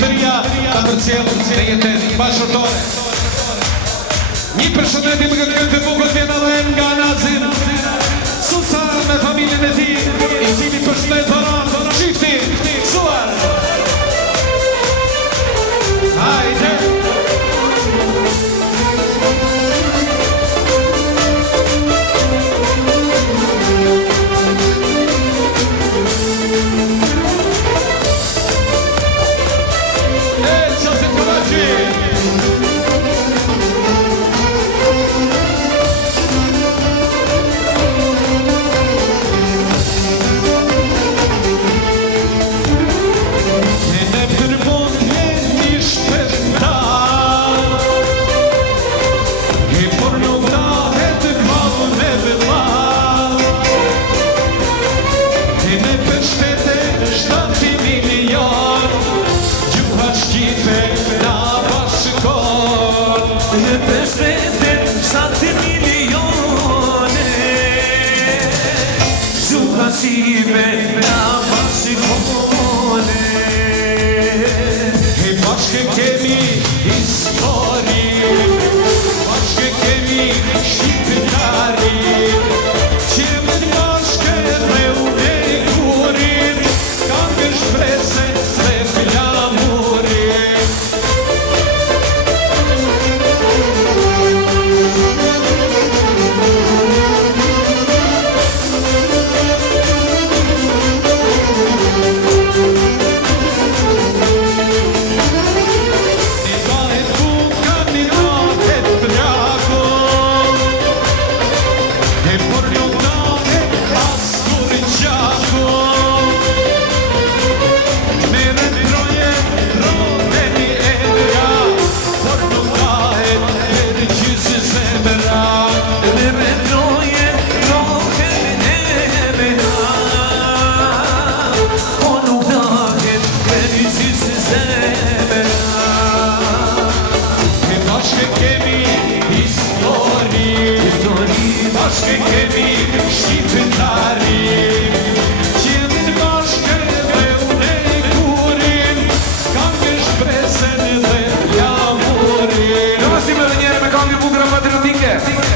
qytetëria ta përcjellë në jetën bashkëtorë. Një përshëndetje më këtë bukur vjen edhe nga Nazim Susa me familjen e tij, i cili përshëndet Zoran çifti Suar. Hajde.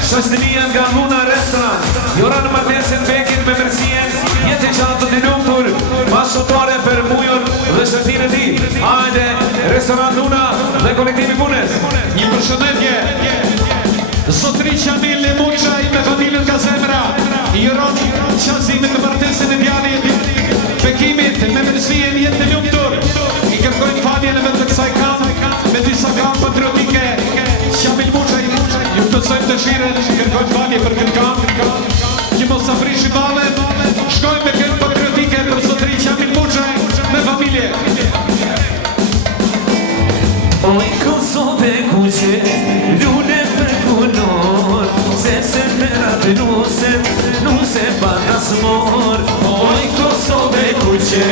Shoqëria nga Luna Restaurant, Joran Martensen Bekit me mërsien, jetë qatë të lumtur, masotare për mujën dhe shëtin e ti. Hajde, Restorant Luna dhe kolektivi punës. Një përshëndetje, Zotri Qamil Lemuqaj me familjen ka zemra, Joran Qazimit të Martensen e djalit, Bekimit me mërsien jetë të lumtur, i kërkojnë falje në vend të kësaj kam, me disa kam patriotike, Qamil Muqaj, ju të sojmë të shiren, kërkojnë falje për këtë kam, që mos afrishi bale, shkojmë me këtë patriotike për Zotri Qamil Muqaj me familje. Oj Kosove kuqe, lune për kunor, se se merat nuse panas mor. Oj Kosove kuqe,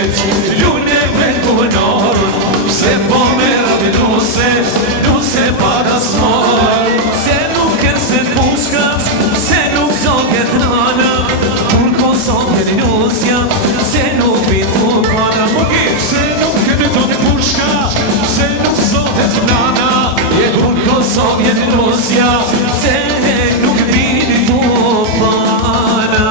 lune për kunor, se po merat nuse panas mor. Se nuk e se pushka, se nuk zoket nana, kur Kosove nusja, se nuk bitu kana. Se nuk e në pushka, se nuk zotet nana, je kur Kosovje në Rusja, se nuk bini tu pana.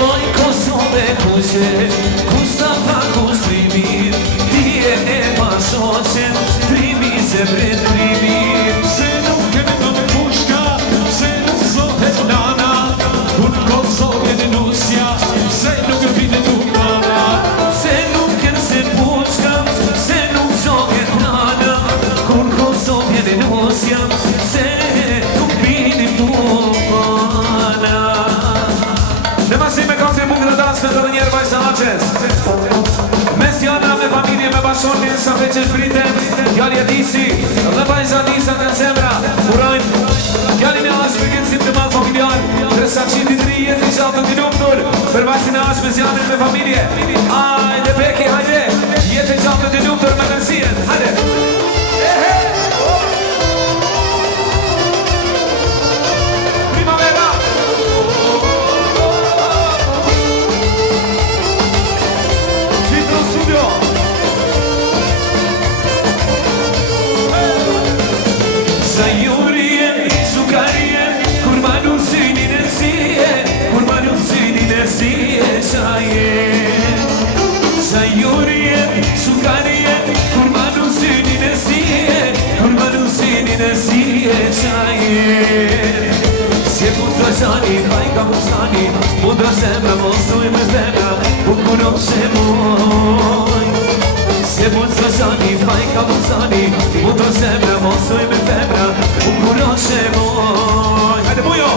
Oj Kosove kuqe, Kusta pa kustrimi, ti e pashoqe, trimi se pret trimi. se nuk e në pushka, se nuk zotet nana, kur Kosovje në nusja, se nuk bini tu kana. Se nuk e se pushka, se nuk zoket nana, kur Kosovje në nusja, se nuk bini tu pana. Në masim me kote mungë në dasë në të dhe njerë vajsa Haqes. Mes jana me familje me bashkërtin sa veqet pritem, Gjallja Disi dhe vajza Disa të zemra. vasin e ashme zjamin me familje. Hajde Beki, hajde. Jetë e gjatë të lumëtër me nërsien. Hajde. Primavera. Citro Studio. Sayurien, sukarien, kurmanu sinin e siye, kurmanu sinin e siye shayen. Sayurien, sukarien, kurmanu sinin e siye, kurmanu sinin e siye shayen. Se putra shani, bajka musani, mudra zemra, mosu i me zemra, ukuro se moj. Se putra shani, bajka musani, mudra zemra, mosu i me zemra, ukuro se moj. Hajde bujo!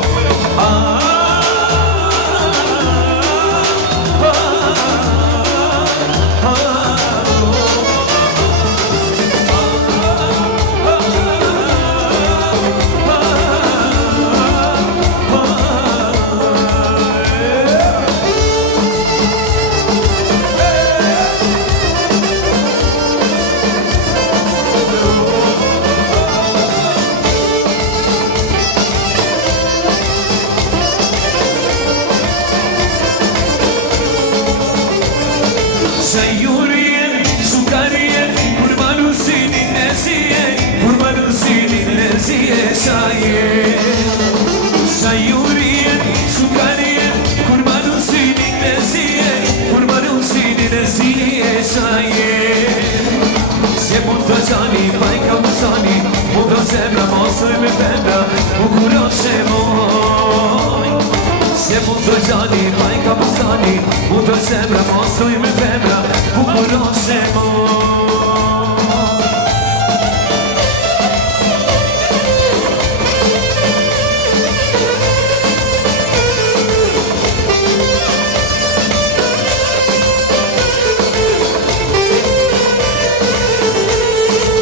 Sayurien, sukarien, kurmanu sinin e siye, kurmanu sinin e siye shayen. Sayurien, sukarien, kurmanu sinin e siye, kurmanu sinin e siye shayen. Se putra shani, bajka musani, mudra zemra, mosu i me femra, ukuro se moj. Se putra shani, bajka musani, mudra zemra, mosu i me femra, ukuro se moj.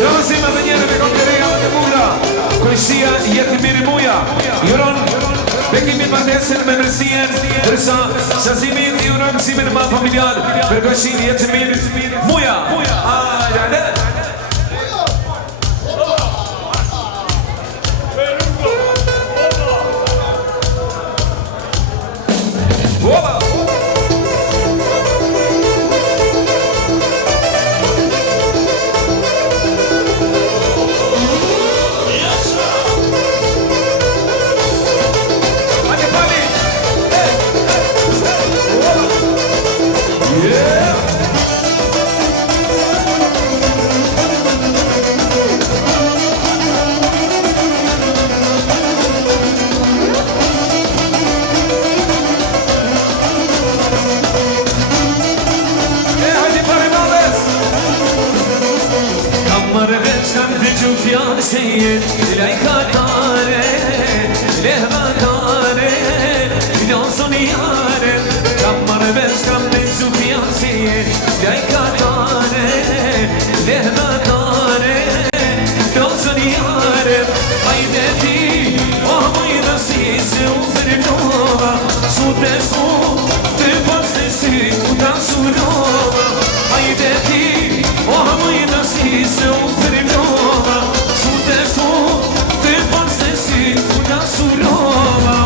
Rëvësime dhe njëre me konkereja dhe mura, kojshia jetë mirë muja, juron bekimin martesin me nërsien, dërsa shazimin i uron mësimin ma familjar, për kojshin jetë mirë muja. Ajde! Oba! Fjallë se jetë, lajka tare, lehva tare, losën jare. Kam marrë vesh, kam në që fjallë se jetë, lajka tare, lehva tare, losën jare. Hajde ti, mujna si se u fërnova, su të pas të si u të surova. Hajde ti, mujna si se u fërnova, te pas të si u të surova.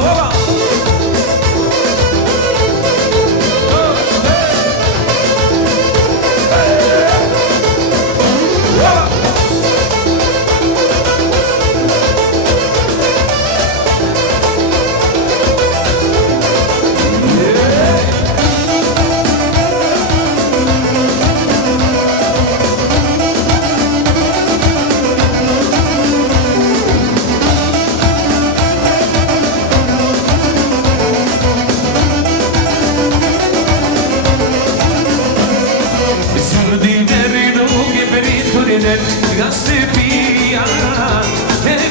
Gaste pia,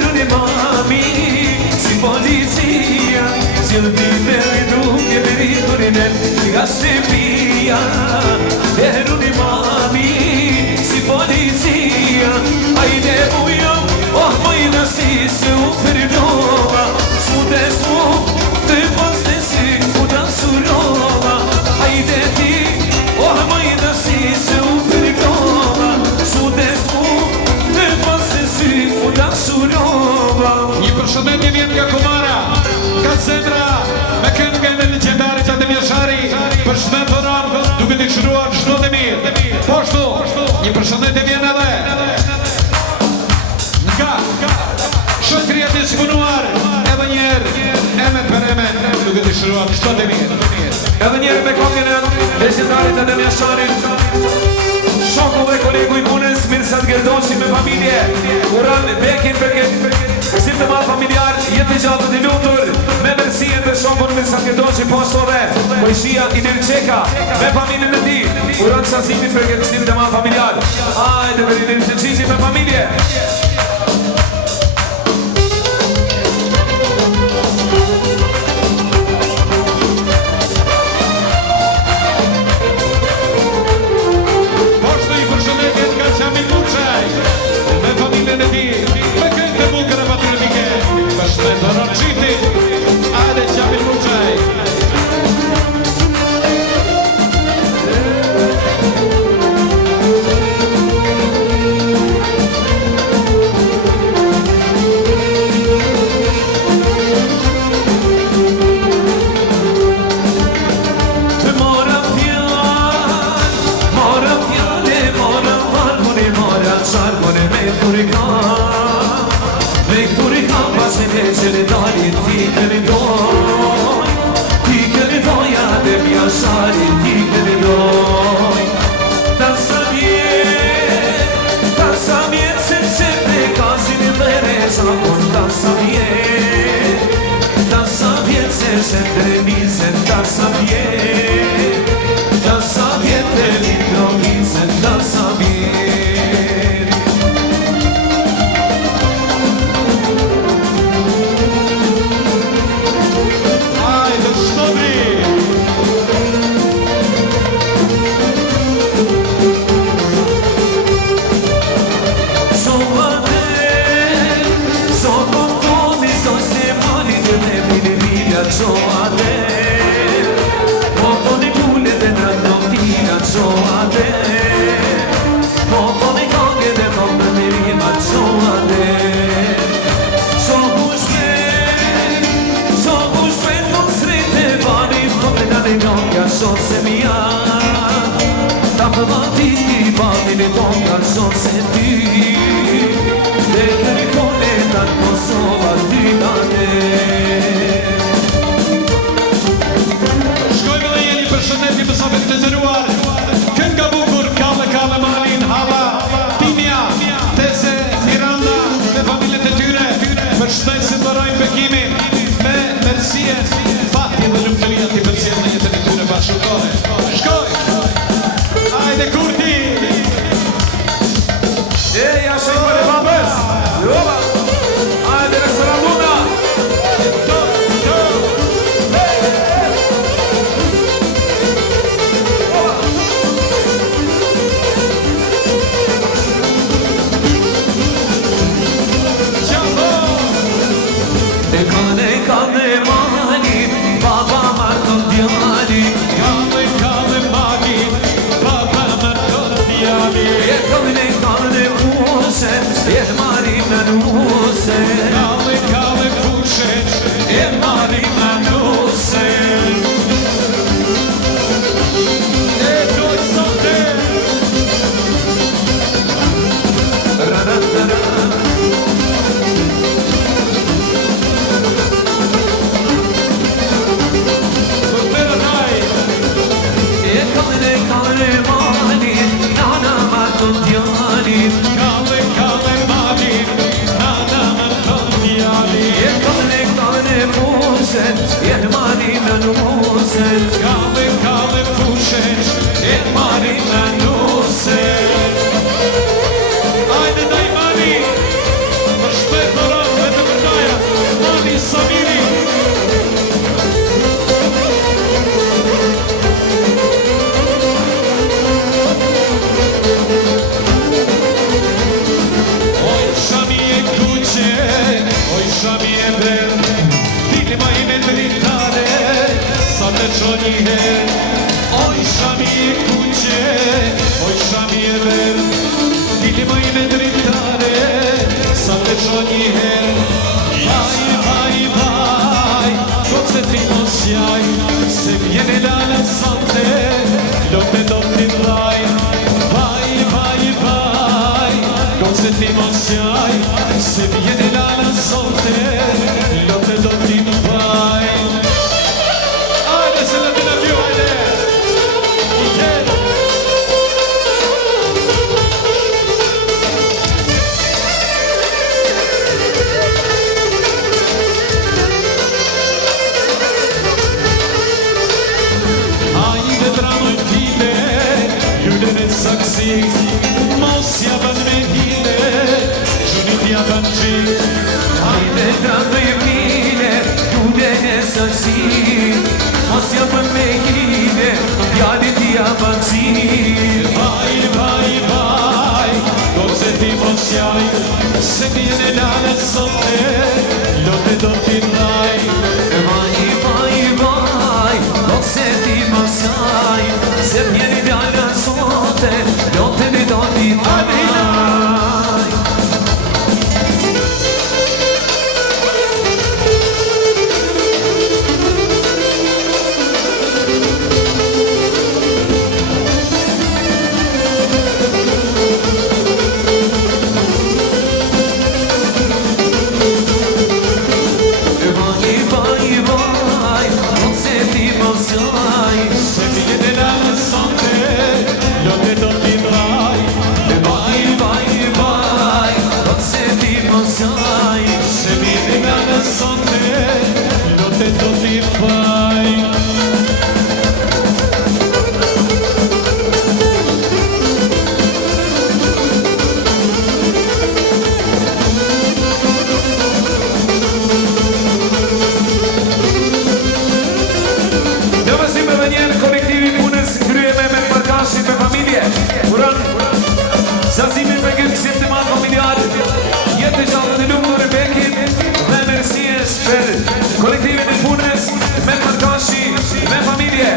non è mami, si polizia, si il vivere che pericoli gaste pia, non è mami, si polizia, ai de buio, oh poi la si se ufernova, su te te poste si, u da surova. përshëndetje vjen nga Komara, nga zemra, me këngën e legendarit Adem Jashari, për shmentoran duke t'i shruar çdo të mirë. Po ashtu, një përshëndetje vjen edhe nga shoqëria e disponuar, edhe njerë, emen për emen, duke t'i shruar çdo të mirë. Edhe njerë me këngën e legendarit Adem Jasharit, shoku dhe kolegu i punës Mirsad Gerdoshi me familje, uran bekin për kësim të madh familjar, jetë i gjatë të lumtur, me mërësien dhe shokun Mirsad Gerdoshi, po ashtu edhe Mojshia Inirçeka me familjen e tij, uran sasimit për kësim të madh familjar. Hajde për Inirçeqi me familje. Oj shami e kuqe, oj shami e ver, dili më i me dritare, sa të qo njëherë, banci Hajde dragoj mine, ljude ne saksi Mos ja bën me hine, djalit ja banci Vai, vai, vai Dove ti possiai Se viene l'ala sotto Lo te do ti dai Vai, vai, vai, dove ti possiai Se viene l'ala sotto Lo te do ti dai Se viene l'ala sotto Lo te do ti dai Vai, vai, vai, dove ti possiai Se viene l'ala sotto Lo te do ti fai Sazimin me këtë kësim të madhë familjarë Jetë të gjatë të lumë në Bekin Dhe mërësies për kolektivin e punës Me Markashi, me familje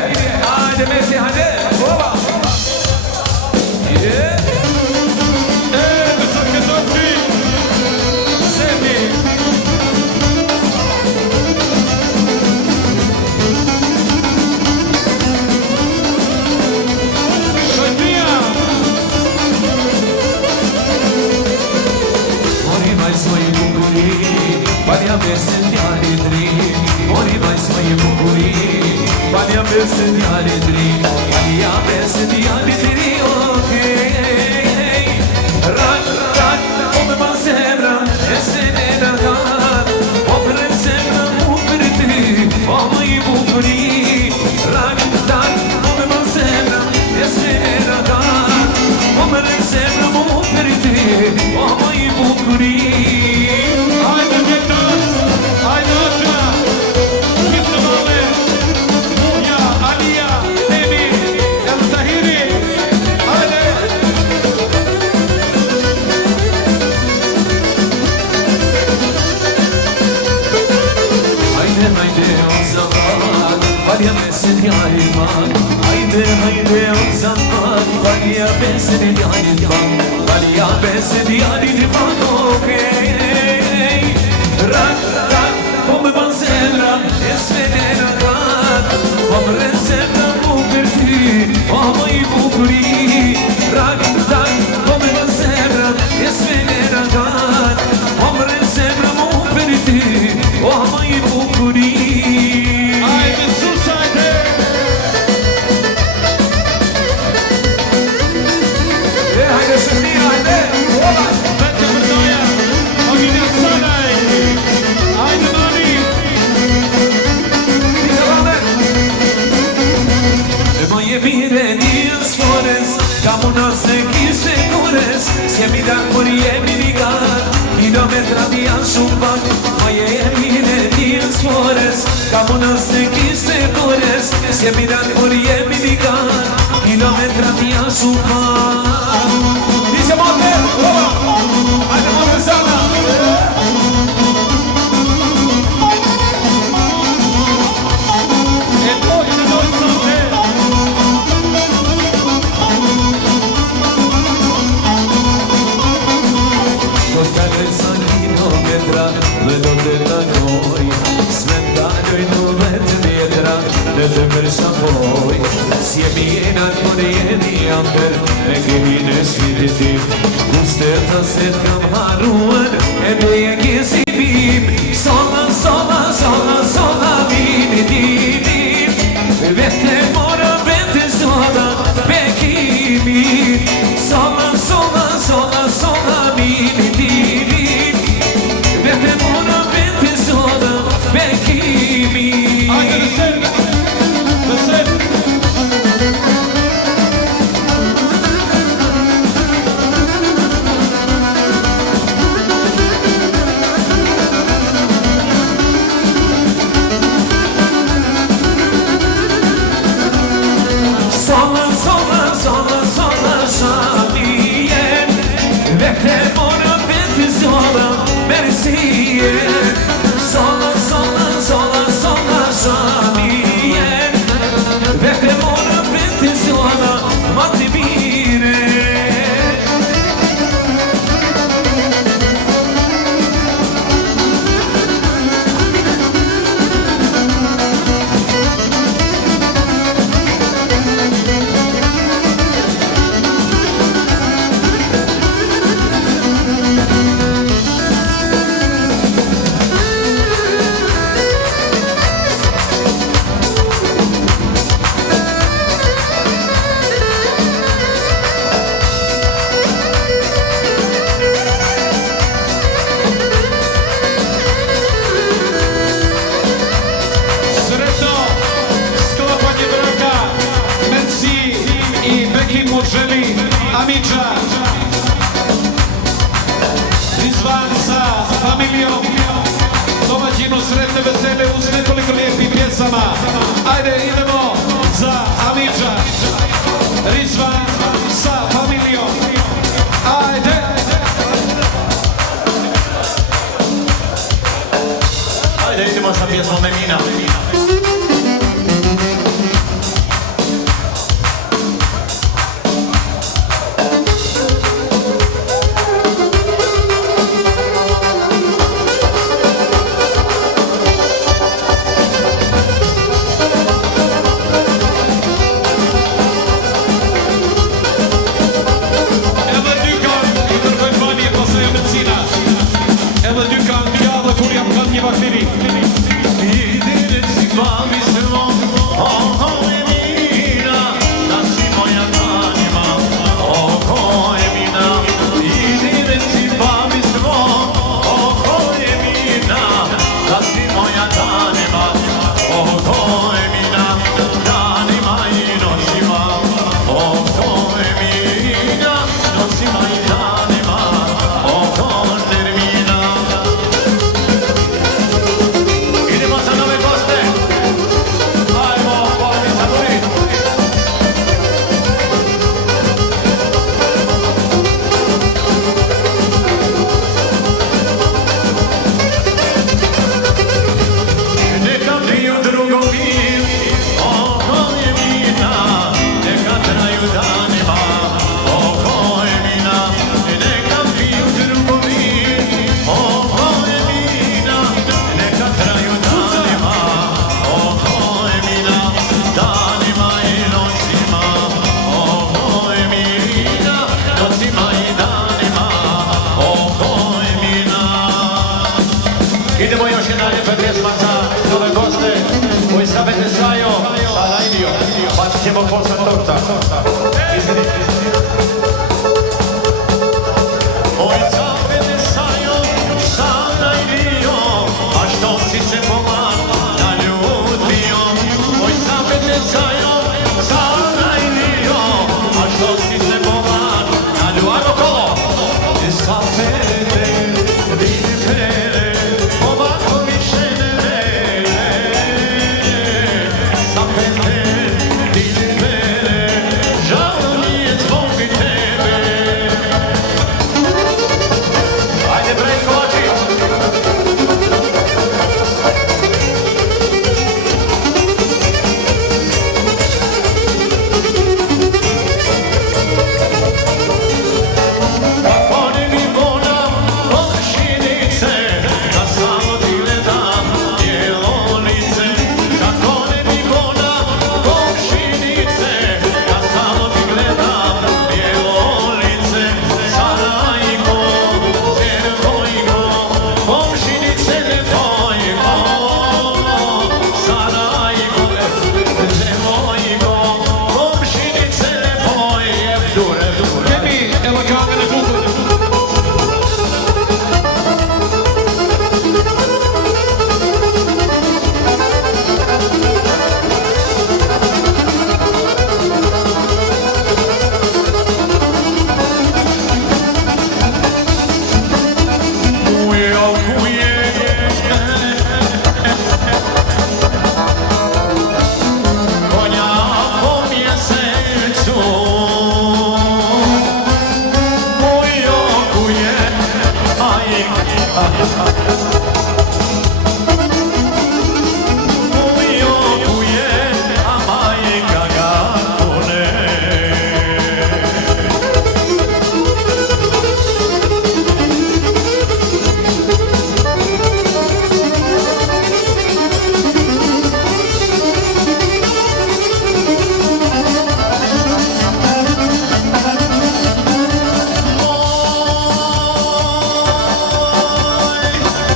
Hajde me të hajde, oba Me sa këtë të Semi Shojtia Svoje bukuri, valja besen djali dri Mori vaj svoje bukuri, valja besen djali dri Valja besen djali dri, okej Rak, rak, ome ma zemra, ese ne nagan Opre zemra mu për ti, ome i bukuri Rak, rak, ome ma zemra, ese ne nagan Opre zemra mu për ti, ome i bukuri Hajde vjetës, hajde ësha Kitë mame Muja, Alia, Nemi, El Tahiri Hajde Hajde, hajde, o zaman Valja besin djali man Hajde, hajde, o zaman Valja besin djali man Valja besin djali man, okej Rak, rak, po me ban zemra Esme ne në gat Po më rën zemra mu për ty O më i bukuri Rak, rak, po me ban zemra Esme ne në gat Po më rën zemra mu për ty O më i bukuri Hajde susajte Hajde shënia, hajde Ola Vete përdoja Ogini Sanaj Hajde mami Ma je mire njës fores Ka muna se kise kures S'jemi dan kur jemi nigar Kilometrat janë shumë pak Ma je mire njës fores Ka muna se kise kures S'jemi dan kur jemi nigar Kilometrat janë shumë pak Nisë mate, hajde mate sana E pojë në dojë sote Do t'kalloj sa kilometra Dhe do të takoj S'me t'kalloj në vetë vjetra Dhe të përshafoj S'jemi jena kur jeni amper Me kemi në shpiritim Kuste të se t'kam haruan E me e kesi bim Sola, sola, sola, sola Vini, dini Vete mora, vete sola Bekimi Sola, sola, sola, sola Vini, dini Vete mora, vete sola Bekimi Hajde në sërë Në sërë Amicia, Rizvan sa familijom, domaćinu sretne vesele uz nekoliko lijepih pjesama. Ajde, idemo za Amicia, Rizvan sa familijom. Ajde! Ajde, idemo sa pjesmom Emina. Idemo još jedna lijepa pjesma za nove goste. Koji sabete Sajo, Sarajlio. Pa ćemo poslat torta. Oj sabete Sajo, Sarajlio. A što si se pomak naljutio? Oj sabete Sajo, Sarajlio. A što si se pomak naljutio? Ajmo kolo! Sapete, vidite, ovako više ne vele. Sapete, vidite, žao mi je zbog tebe. Ajde, Brejko, oči!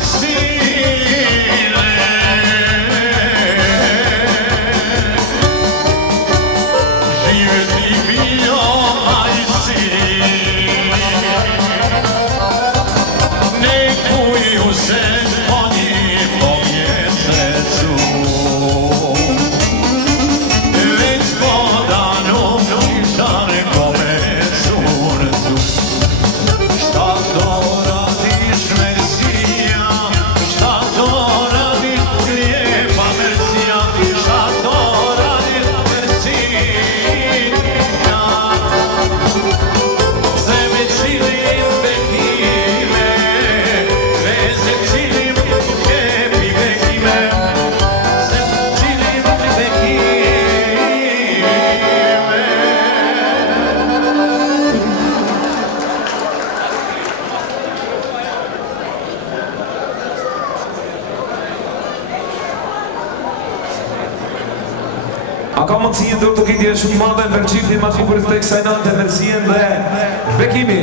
Si A ka mundësi ndër të kitje shumë madhe për qifti ma të bukur të kësaj natë, Mersien dhe Bekimi.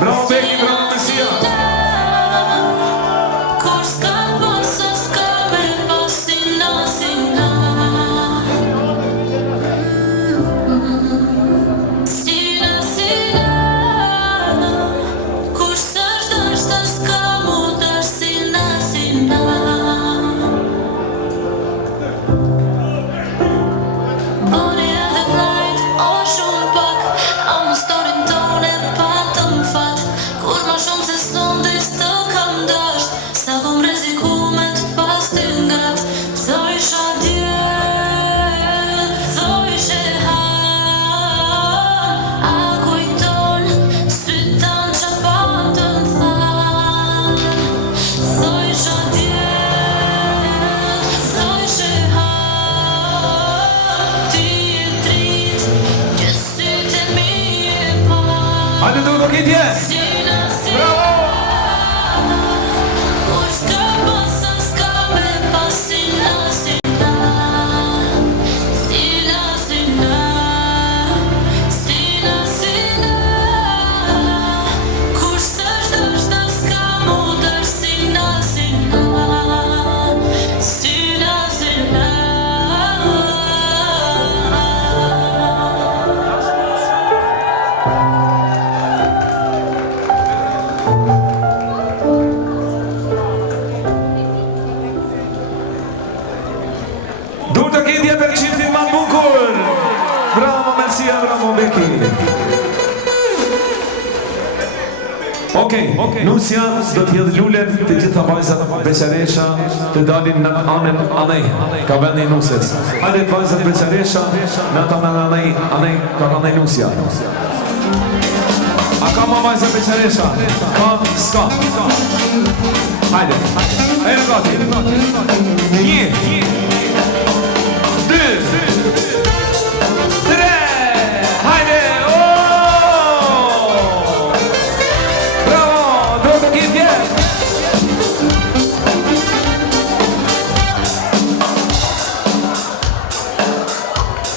Bravo Beki, bravo Mesia. Hajde duke do kitje! Bravo! Bravo Beki. Okej, Nusja do të hedhë lulet të gjitha vajzat beqaresha të dalin në anën anej, ka vendi Nusjes. Hajde vajzat beqaresha në të anën anej, ka anej Nusja. A ka ma vajzat beqaresha? Ka, s'ka. Hajde, e në gati. 1, 2, 3, hajde!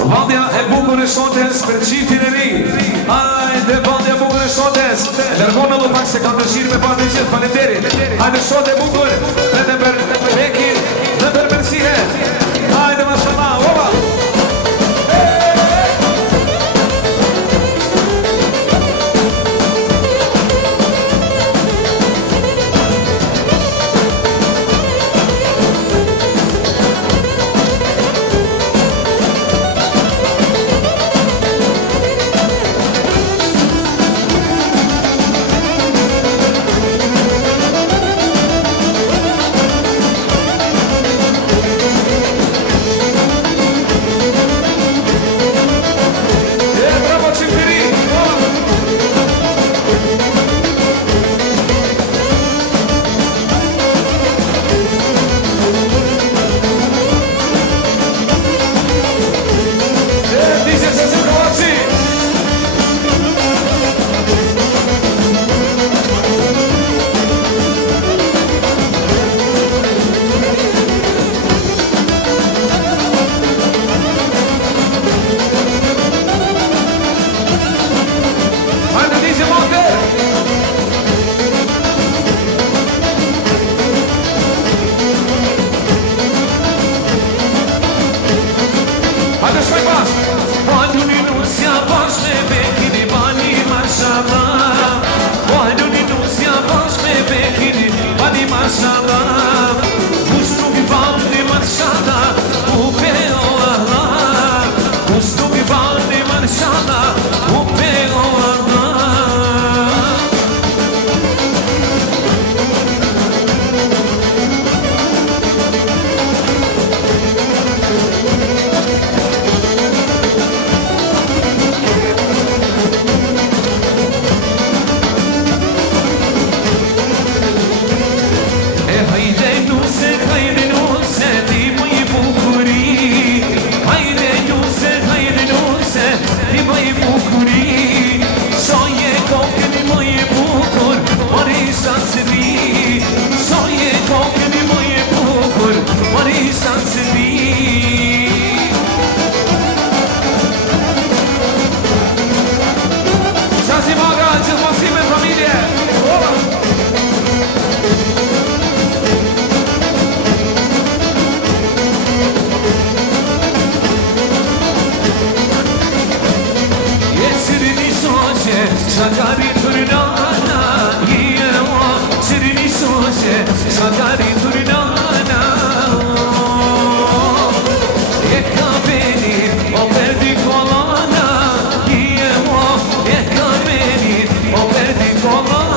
Bandja e bukur e shotes për qiftin e ri. Hajde bandja bukur e shotes. Lërgonë edhe pak se kam dëshirë me bandë i gjithë. Faleminderit. Hajde shote bukur. Edhe për Bekin dhe për Mersihet. Hajde mashallah. Oba. bash Baluni nusja bash me bekini bani mashallah Baluni nusja bash me bekini bani mashallah Gustu mi bani mashallah Upe o Allah Gustu mi bani mashallah Upe o Allah Shakari Turnana, yeah, Sirini Sose, Shakari Turnana, Ekabeni, Operdi Colana, yeah, Ekabeni, Operdi Colana.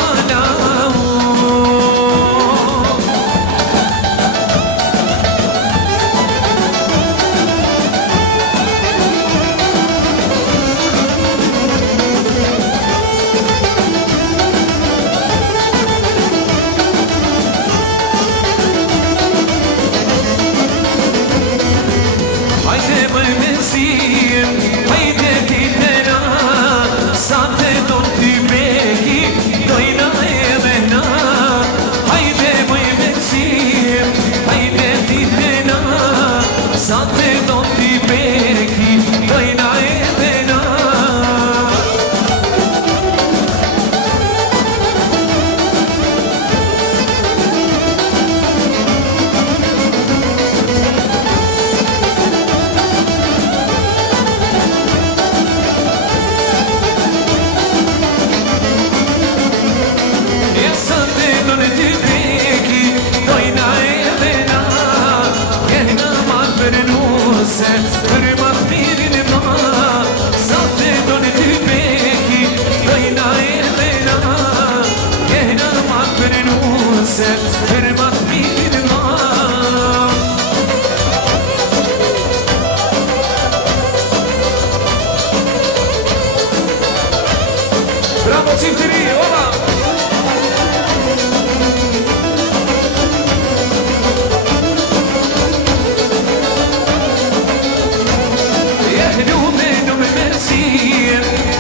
Bravo Ciftiri, hola! Lume mersi,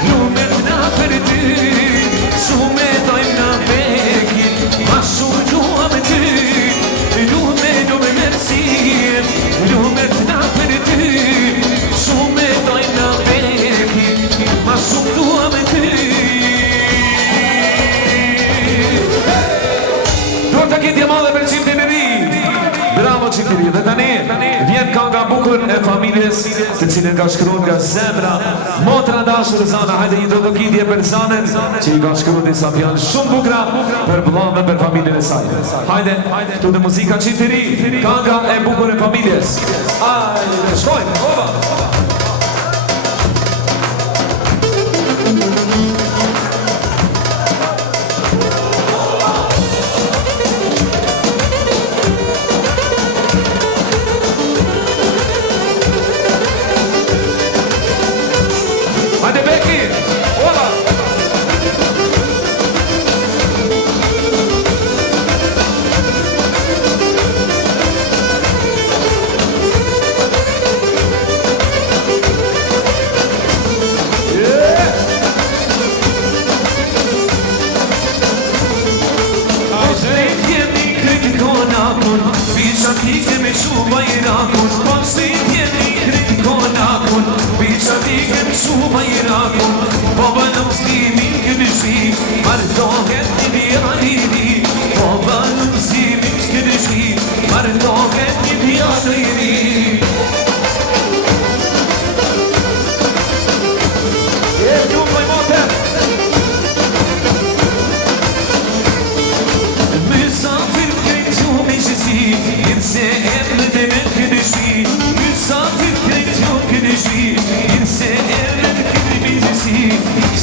lume na për ty Shume dojmë na beki, ma shumë dua me ty Lume mersi, lume na për ty Shume dojmë na beki, ma shumë dua me ty Dorë të kitje madhe për qiftin e ri Bravo Ciftiri, dhe tani vjen kënga bukur e familjes të cilën ka shkruar nga zemra motra dashur Zana, hajde një dotokitje për Zanën që i ka shkruar disa fjalë shumë bukura për vëllën dhe për familjen e saj. Hajde, tu dhe muzika Ciftiri, kënga e bukur e familjes. Hajde, shkojmë, ova!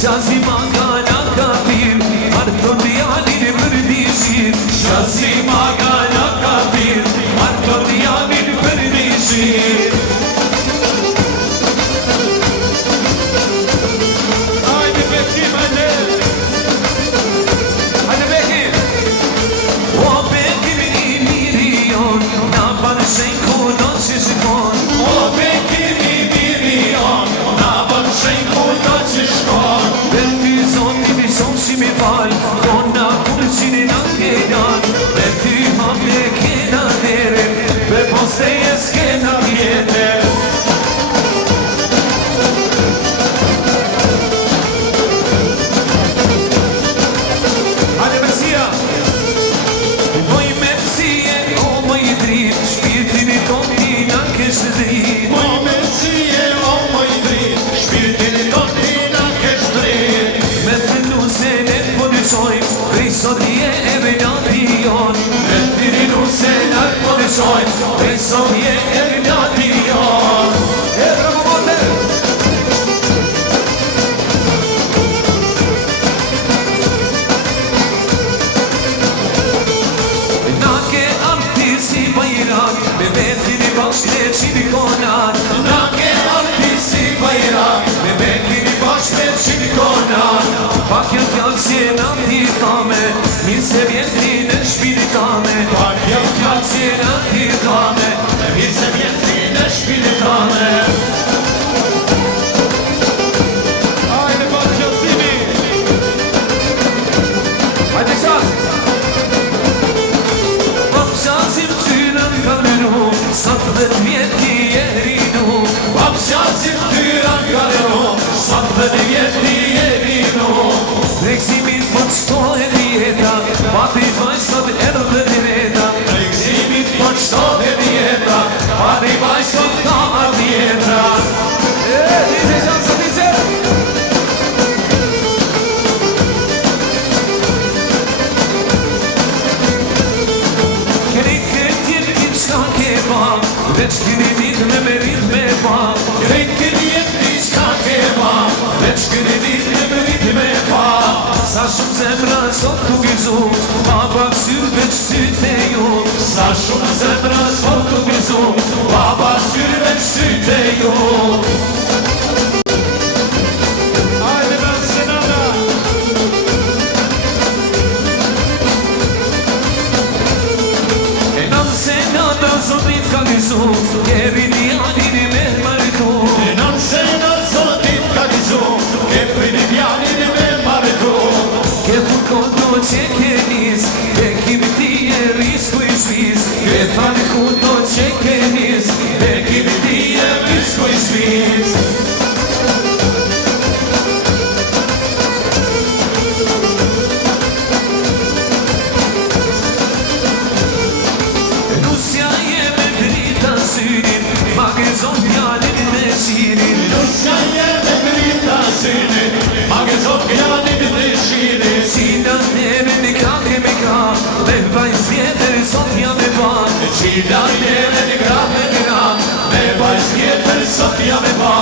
Shazi magana kapir Marton djalin për dishir Shazi magana kapir Marton djalin për dishir Hajde Bekim, hajde! Hajde Bekim! O Bekim I mirion Na banë shenko do që shkon O Bekim I mirion Na banë shenko do që shkon Dhe ty zoti mi shumë që mi fal Kona kur qini na kenan Dhe ty hamle kena nere Dhe posteje s'kena mjene Hajde Mesia! Moj Mesie, o moj drit Shpirtin I ton ti na kesh drit Moj Mesie, o moj drit Shpirtin I ton ti na kesh drit Me të nusen e podëshojmë Prej sot je e venati jon Me të nusen e podëshojmë Prej sot je e venati jon E bravo bote! Na ke arti si bajrak Me vetin I bashkë e qini konat Na ke arti si bajrak Me vetin I bashkë e qini konat Pak janë fjallë që e në ti thame Mirë se vjetri në shpiri tame Pak janë fjallë që e në ti thame Mirë se vjetri në shpirë tame Hajde Bashkë Gjasimi! Hajde qas! Pap qasim tyra në kalenu Sa të dhe vjeti e rinu Pap qasim tyra në kalenu Sa të dhe vjeti e rinu Reksimit po të shtohet jeta Pati vajsat erë dhe direta Reksimit po të shtohet jeta Pati vajsat ka atë jeta Dice qansë, dice! Keni këtjen këtë qka ke pa Veç këni ditë me merit me pa Krejt këni jeti qka ke pa Veç këni dit me merit me pa Sa shumë zemra sot të gëzu Pa pak syrë veç sytë e ju Sa shumë zemra s'po të gëzu Pa pak syrë veç sytë e ju Hajde Barcelona! E nam se nata zotit ka gëzu Keri djalin I me maritu E nën se në zotit ka gëzu Ke prini djalin me maritu Ke fukoto që ke nis E kimi ti e risku I shviz Ke thani kuto që ke nis E kimi ti e risku I shviz Nusja je me drita syrin Ma gëzon fjalin me shirin Nusja je me drita syrin Ma gëzon fjalin me shirin Si në neve në ka kemi ka Me vajz vjetër sot jam e pa Qila neve në gra me gra Me vajz vjetër sot jam e pa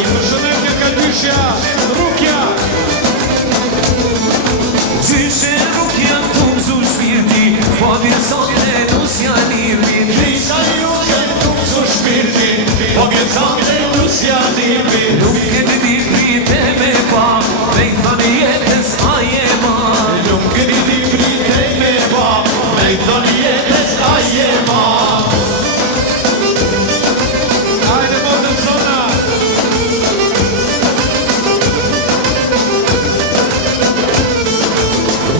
I përshëndetje Kalysha, Rukja! Gjyshe rukja të mëzu shpirti Po vjen sot e nusja nirmin Krisa ju që të mësu shpirti Po vjen sot e nusja nirmin Nuk e të dipri te me pa Me I thani jetës aje ma Nuk e di prite me pa Me I thoni jetës aje ma Hajde Modern Zona!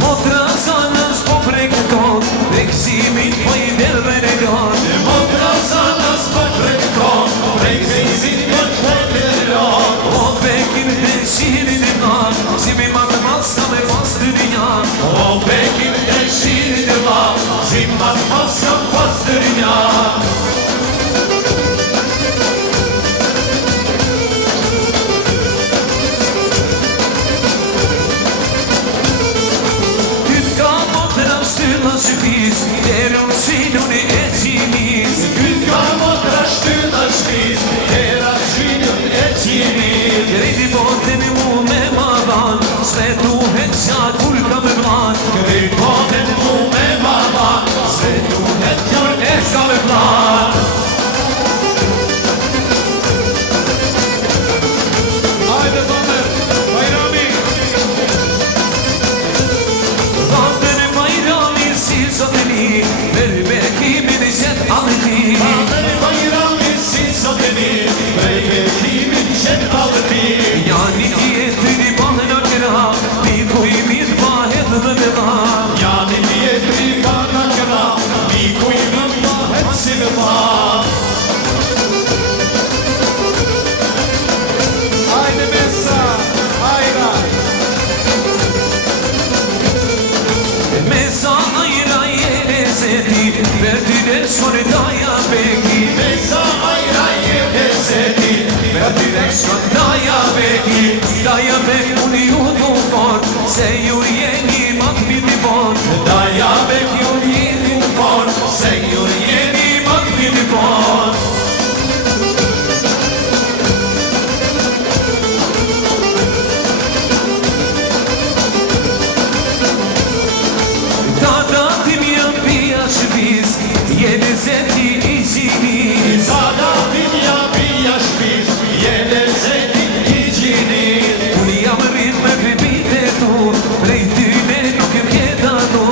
Motra zanës po prekton Reksimin po I derve në gan Motra zanës po prekton Reksimin po prekton O bekim të shirin e man Si mi matë maska me pas të rinjan O bekim të shirin e ma Si matë maska pas të rinjan Ty t'ka motra sylla shqipis Derën shinun e qimi ma. Hajde Mesa, hajra. Mesa ajra jene zeti, për ty në shkone daja beki. Mesa ajra jene zeti, Për ty në shkone daja beki. Daja beki unë ju të fort, se ju jeni matmi të fort. daja bek ju jeni fort, se ju jeni matmi të fort. Tata tim jam pia shpiz, jene zeti i gjinit. Sada vinja pia shpiz, jene zeti i gjinit. Unë jam rrit me vipite tu, prej tyne nuk e mjeta tu.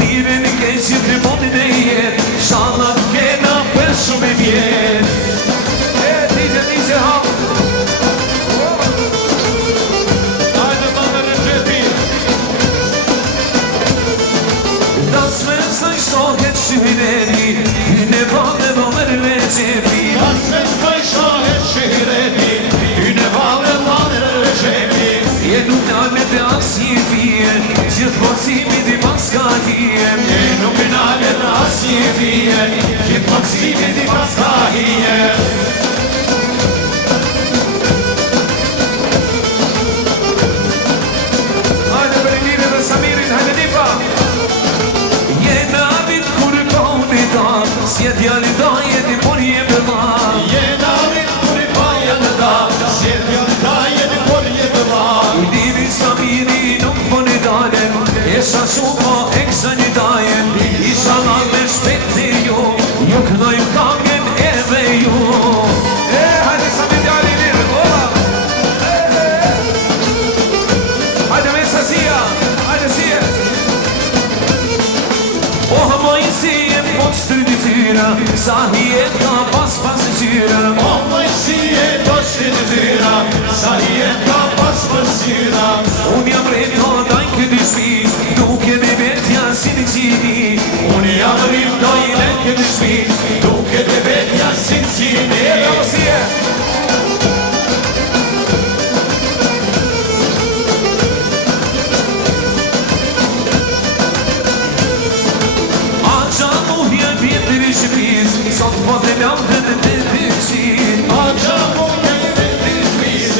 Nire në keq që të bonin e jet, shala kena për shumë e vjet. Dice hap. Hajde mame Recep. Das me së shtohet shyreni, në vale vëmër Recepi. Kasme s'paj shahet shireni, yne vale vale Recepi. Je nuk nalë të asje fije, gjithë posimit i paska hije. Nuk e nale të asje fije, gjithë maksimit i paska hije. Hajde për e njëve dhe Samirit, hajde nipa. Jena vit kur kauni ta, s'je djali ta jeti por je për ma. Jena vit kur i pajen ta, s'jetja ta jeti por je të ma. I divi Samiri nuk po në dalen, esha shumë e kësa një dajen. Isha la me shpete jo, ju këna ju kangen edhe ju. Hajde Samir djali lirë, ola. Hajde me sasia, hajde sije. Oh, moj si e po të stërdi tyra, sa hijet ka pas tyra. O moj si e do shqit tyra, sa jet ka pas përsira. Unë jam rejto daj këtë shpi, nuk e me vetja si në qini. Unë jam rrim dojnë e këtë shpi, duke të vetja si në qini. Aqa muhja vjetër i shpiz, sot po të lam dhe të dyqin. Aqa muhja vjetër i shpiz,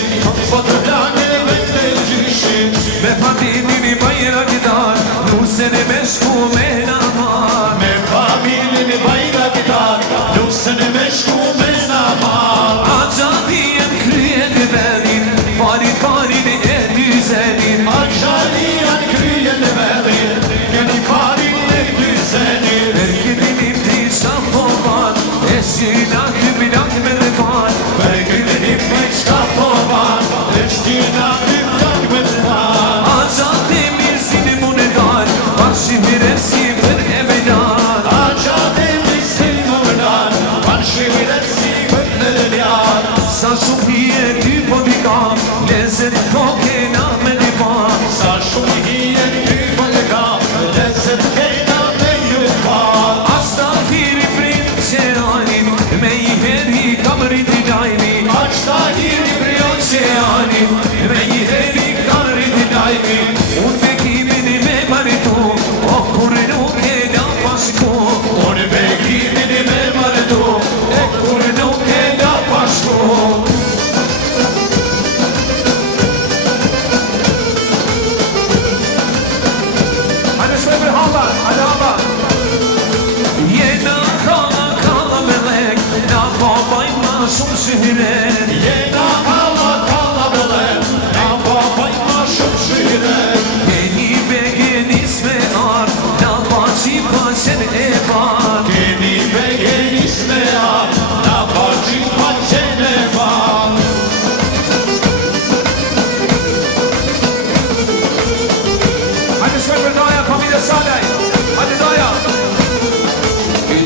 po të lam dhe të dyqin. Me fatinin i bajra gitar, nusën e me shku me namar. Me familin i bajra gitar, nusën e me shku me namar. Aqa dijen kryen e vedin, parin e dyzenin. Aqa dijen kryen e vedin, keni parin e dyzenin. Për këtë një ti shka po ban, e shqina të binak me dhe ban. Për këtë një ti shka po ban, e shqina të binak me dhe ban. Aqa të mirë si në mune dan, bashkimire si për e me dan. Aqa të mirë si në mune dan, bashkimire si për e me dan. Sa shumë hije ty po t'i kam, lezet po kena me t'i pan. Sa shumë hije ty po t'i kam, lezet kena me ju pan. Asta hiri prit qeanin, me i heri kam rriti lajmi. Aqta hiri Prion qeanin, me i heri kam rriti lajmi. Unë me kimin i me maritu, o kur nuk e da pashku. unë bekimin i me martu, e kur nuk e da pashku. Hajde shkoj për hamba, hajde hamba. Jena kalla me lek, na po bajnë ma shumë shirek. Jena kalla bëllet, na po bajnë ma shumë shirek. Keni begenis me art, na pa qipa qen e ban. Keni begenis me art, na po qipa qen e ban. Hajde shkoj për doja, familje Salaj. Hajde doja.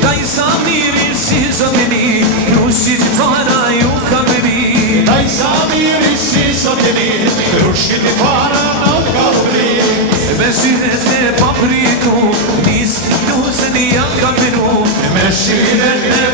Daj Samiri si zotini, krushit para ju kameri. Daj Samiri si zotini, krushit para nuk ka vri. Me shiret e papritu, nis nusën i janë kapenu. Me shiret e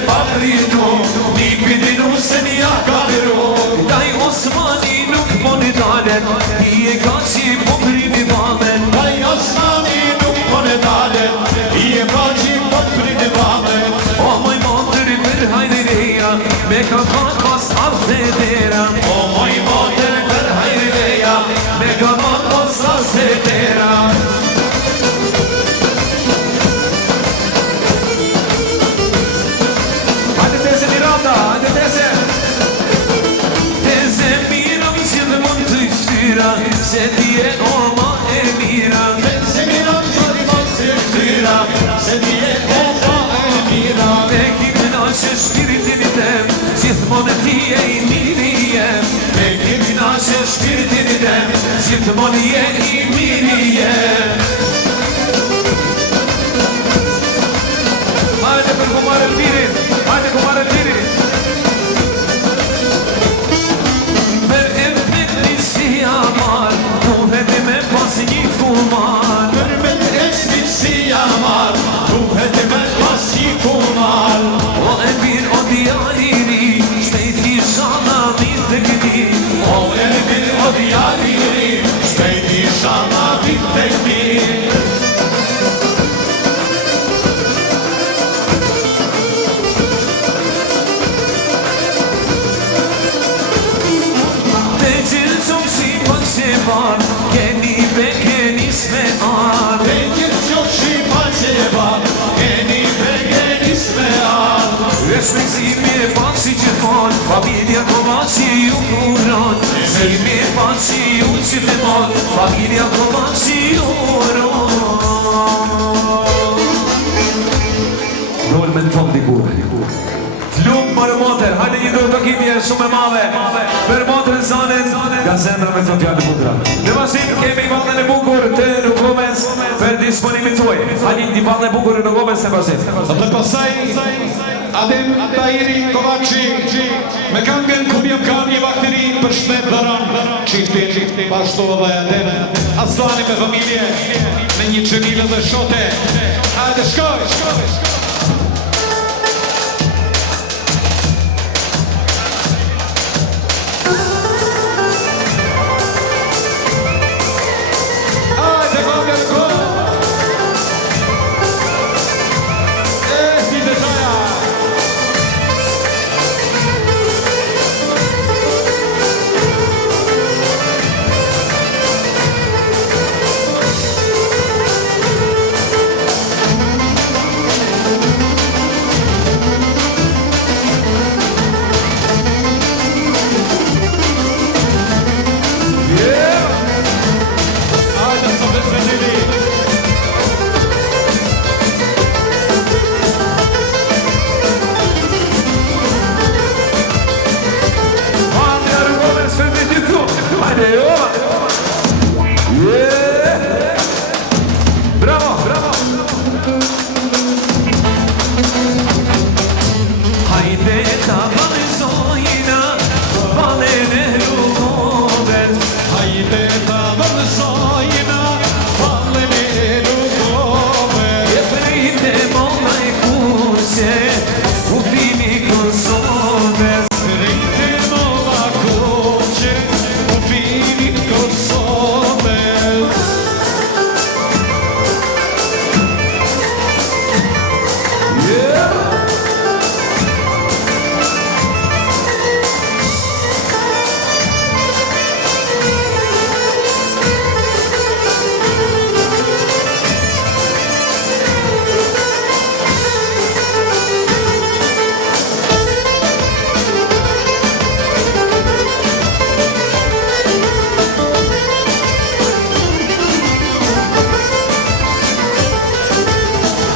ka marrë pas atë dhe dera O moj moter për hajrileja, Me ka marrë pas atë dhe dera Hajde tese Miranda, hajde tese Tese miram që dhe mund të shtyra Se ti e oma e mira se miram që të mos të shtyra, se ti e oma e mira. Me kimi nashe shpiritin i tem Gjithmonë ti e i miri jem Me kimi nashe shpiritin i tem Gjithmonë je i miri jem Hajde për kumar Elvirin Hajde kumar Elvirin Për emrin një si amar Duhet me pas një kumar Për me të esmi si amar, duhet me pas një kumar. O Elvir o djariri Shpejti shana mirë të këti O Elvir o djariri, shpejti shana vit të këti. Te gjithë shumë si për që parë Keni be, keni s'me arë Te gjithë që shqipa që e barë, keni be, keni s'me arë. Respektimi e pak si që falë Familja koma që ju nuron Respektimi e pak që ju që të falë Familja koma që ju nuron Dole me në fond dikur T'lumë për moter, hajde një do të kitje shumë e madhe Për motrën zanen, nga zemra me të fjallë butra Në masim kemi valën e bukur të Nugomes Për disponimin tuaj Hajde një valën e bukur në Nugomes në masim Dhe pasaj, Adem Tahiri Kovaci me këngën ku bjem kam një bakteri për shtet dharan Qifti bashkëto dhe Adem Aslani me familje me një qënilë dhe shote Hajde shkoj Hajde këngën ko Një detaja Hajde së vetë veçili Hajde Nugomes për me gjithu Hajde jo Bravo, bravo Hajde ta valizojna Valen e Nugomes Hajde ta vëllësojna Valën e Nugomes E prejte mona e kurse U fini Kosoves Rejte mola koqe U finit Kosoves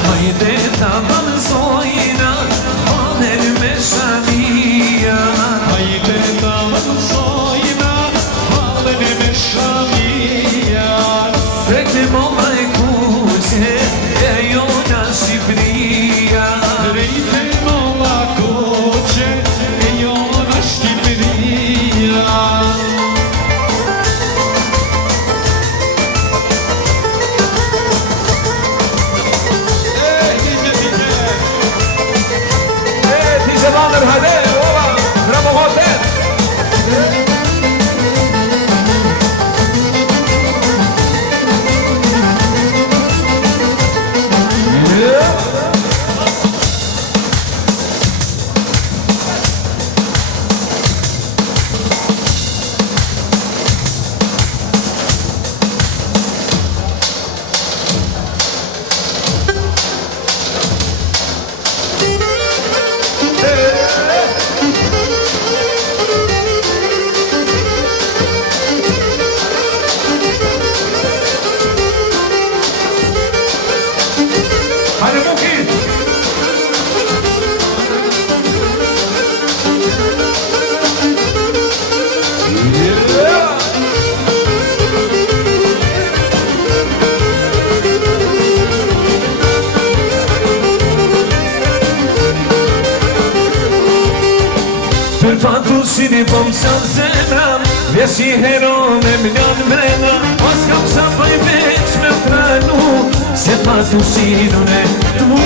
Hajde ta vëllësojna Valen me shamia Hajde ta vëllësojna Valën me shamia Prejte mona e kurse E jona Shqipëria Rejte mola koqe E jona Shqipëria Ti se vander hajde ova Bravo hotel Për fatusin I bom sa zemra Vjes I hero me mljan mrena Pas kam sa pa I veç me pranu Se fatusin unë tu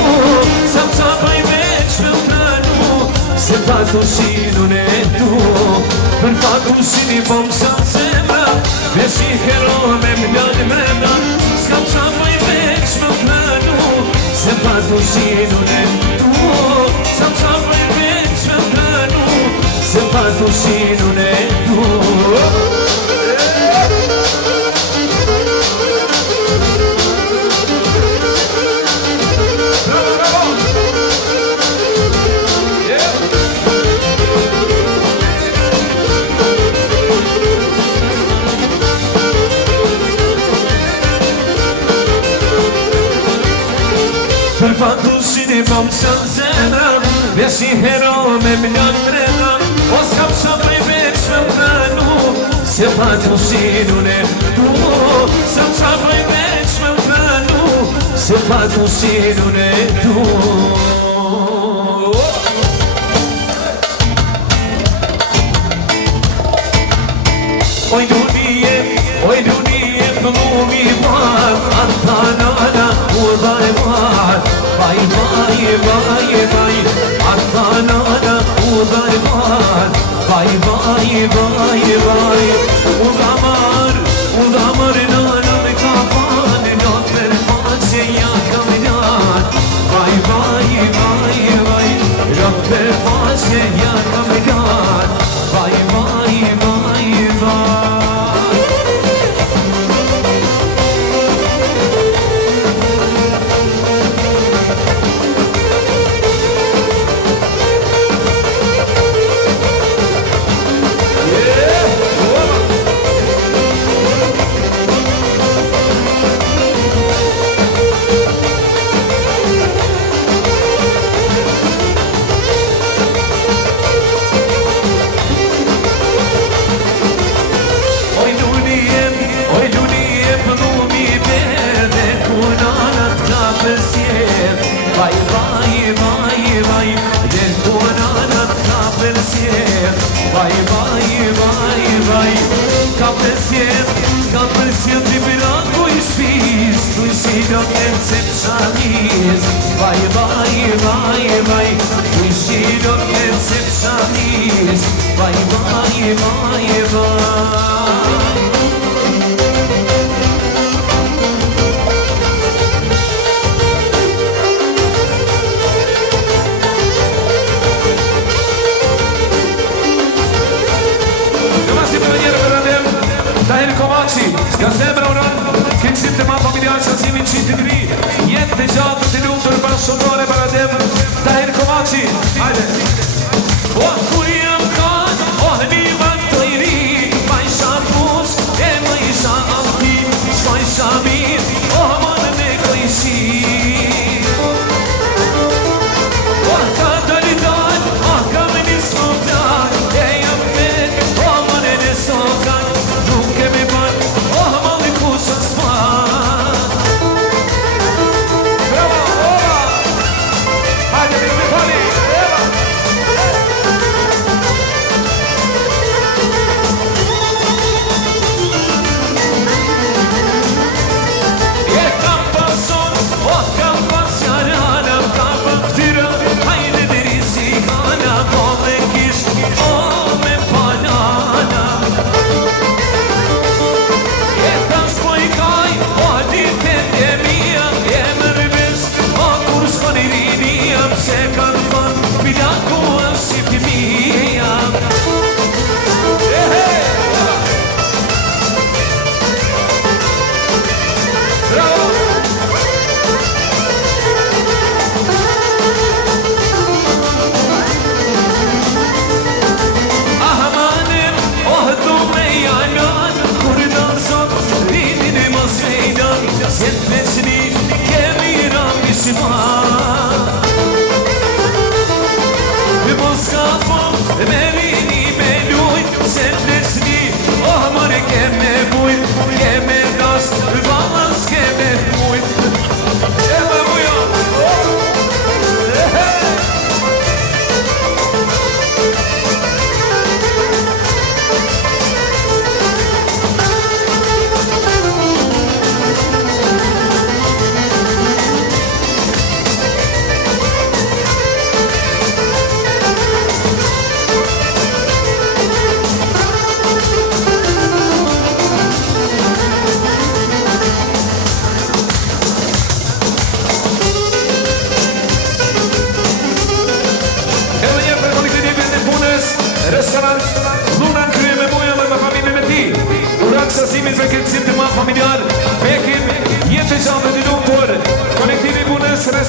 Sa pa I veç me pranu Se fatusin unë tu Për fatusin I bom sa zemra Vjes I hero me mljan mrena Skam sa pa I veç me pranu Se fatusin unë tu Sa pa I veç me pranu Se fatusin unë tu Për fatusin I bom sa zemra Vjes I hero me mljan mrena O s'kam sa pa I veç me pranu Se fatusin unë tu Sa pa I veç me pranu Se fatusin unë tu Oj dunije, pëllumi par Ata nana, u dhaj mar Vaj, Ata nana, u dhaj mar Vaj, U dhamar nana me ka fan Not për fan se ja kam nat Vaj, Not për fan se ja kam nat Vaj Ka përsjet t'i pirat ku I shpis Tu I shilo këtë se pshanis Vaj Tu I shilo këtë se pshanis Vaj Tahir Kovaci, nga zemra unë, kënë si të ma familjarë shazimin qitë të gri, jetë të gjatë të lutër për shëndore për adem, Tahir Kovaci, hajde! O, ku jam kanë, o, një banë të I ri, ma I sharpus, e ma I shampi, shma I shamir, o, manë me këjshi. O, ka të lidan, o, ka me një soplar, e jam me, o, manë në soplar, kemi ban, oh, mali kusha s'fan Bravo, ova! Hajde, mi pali, eva!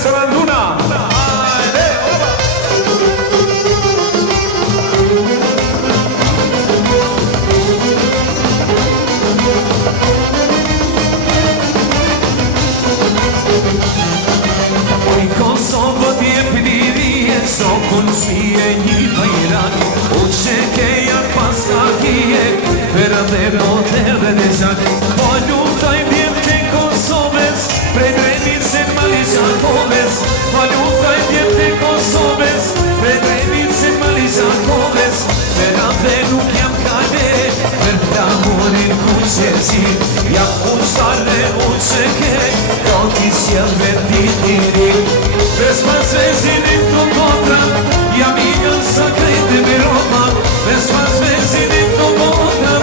Saranduna. Oj Kosovo t'je pidivije, sokun svije një bajrak, u që keja pas kakije, verdero dhe dežak. Po luftaj bjem të Kosoves, prej Drenicën Malizakoves. Po luftaj bjem të Kosoves, prej Drenicën Malizakoves. Vera dhe nuk jam kale, për flamurin ku që si, jam usare u që ke, do t'i sjell venditiri. Vespas vezinit të potra, jam i njën sakrete me Roma. Vespas vezinit të potra,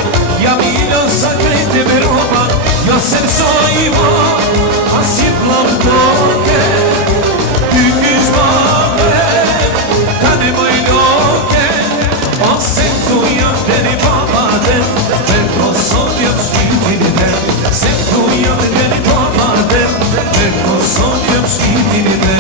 jam i njën sakrete me Roma. Jo se nësojimo, as i plom toke, ty kishmame, ta ne mojloke. Ose këtu jam të një pamadem, për Kosovë jam shpitin e dem. Se këtu jam të një pamadem, për Kosovë jam shpitin e dem.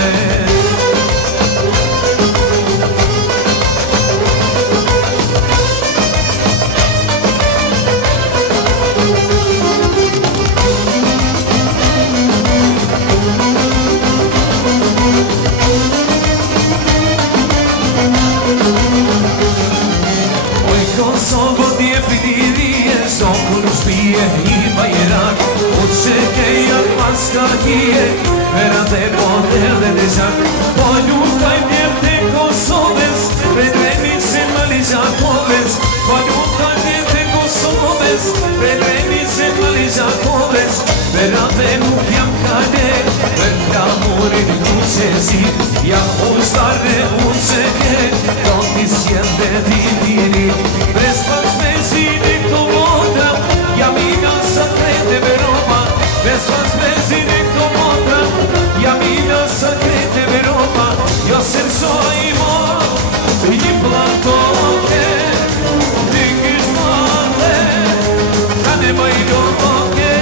Kosovo t'je pidivije, sokun shpije një bajrak, u që keja pas kakije, vera dhe poder dhe dežak. Po luftaj bjem të Kosoves, prej Drenicën Malizakoves. Po luftaj bjem të Kosoves, prej Drenicën Malizakoves. Vera dhe nuk jam kale, për flamurin ku që si, jam ustar dhe u që ke, do t'i sjell venditiri. Vespas vezinit të motra, jam i njën sakrete me Roma. Vespas vezinit të motra, jam i njën sakrete me Roma. Jo se nësojimo, një platoke, ty kishmale, ta ne mojloke.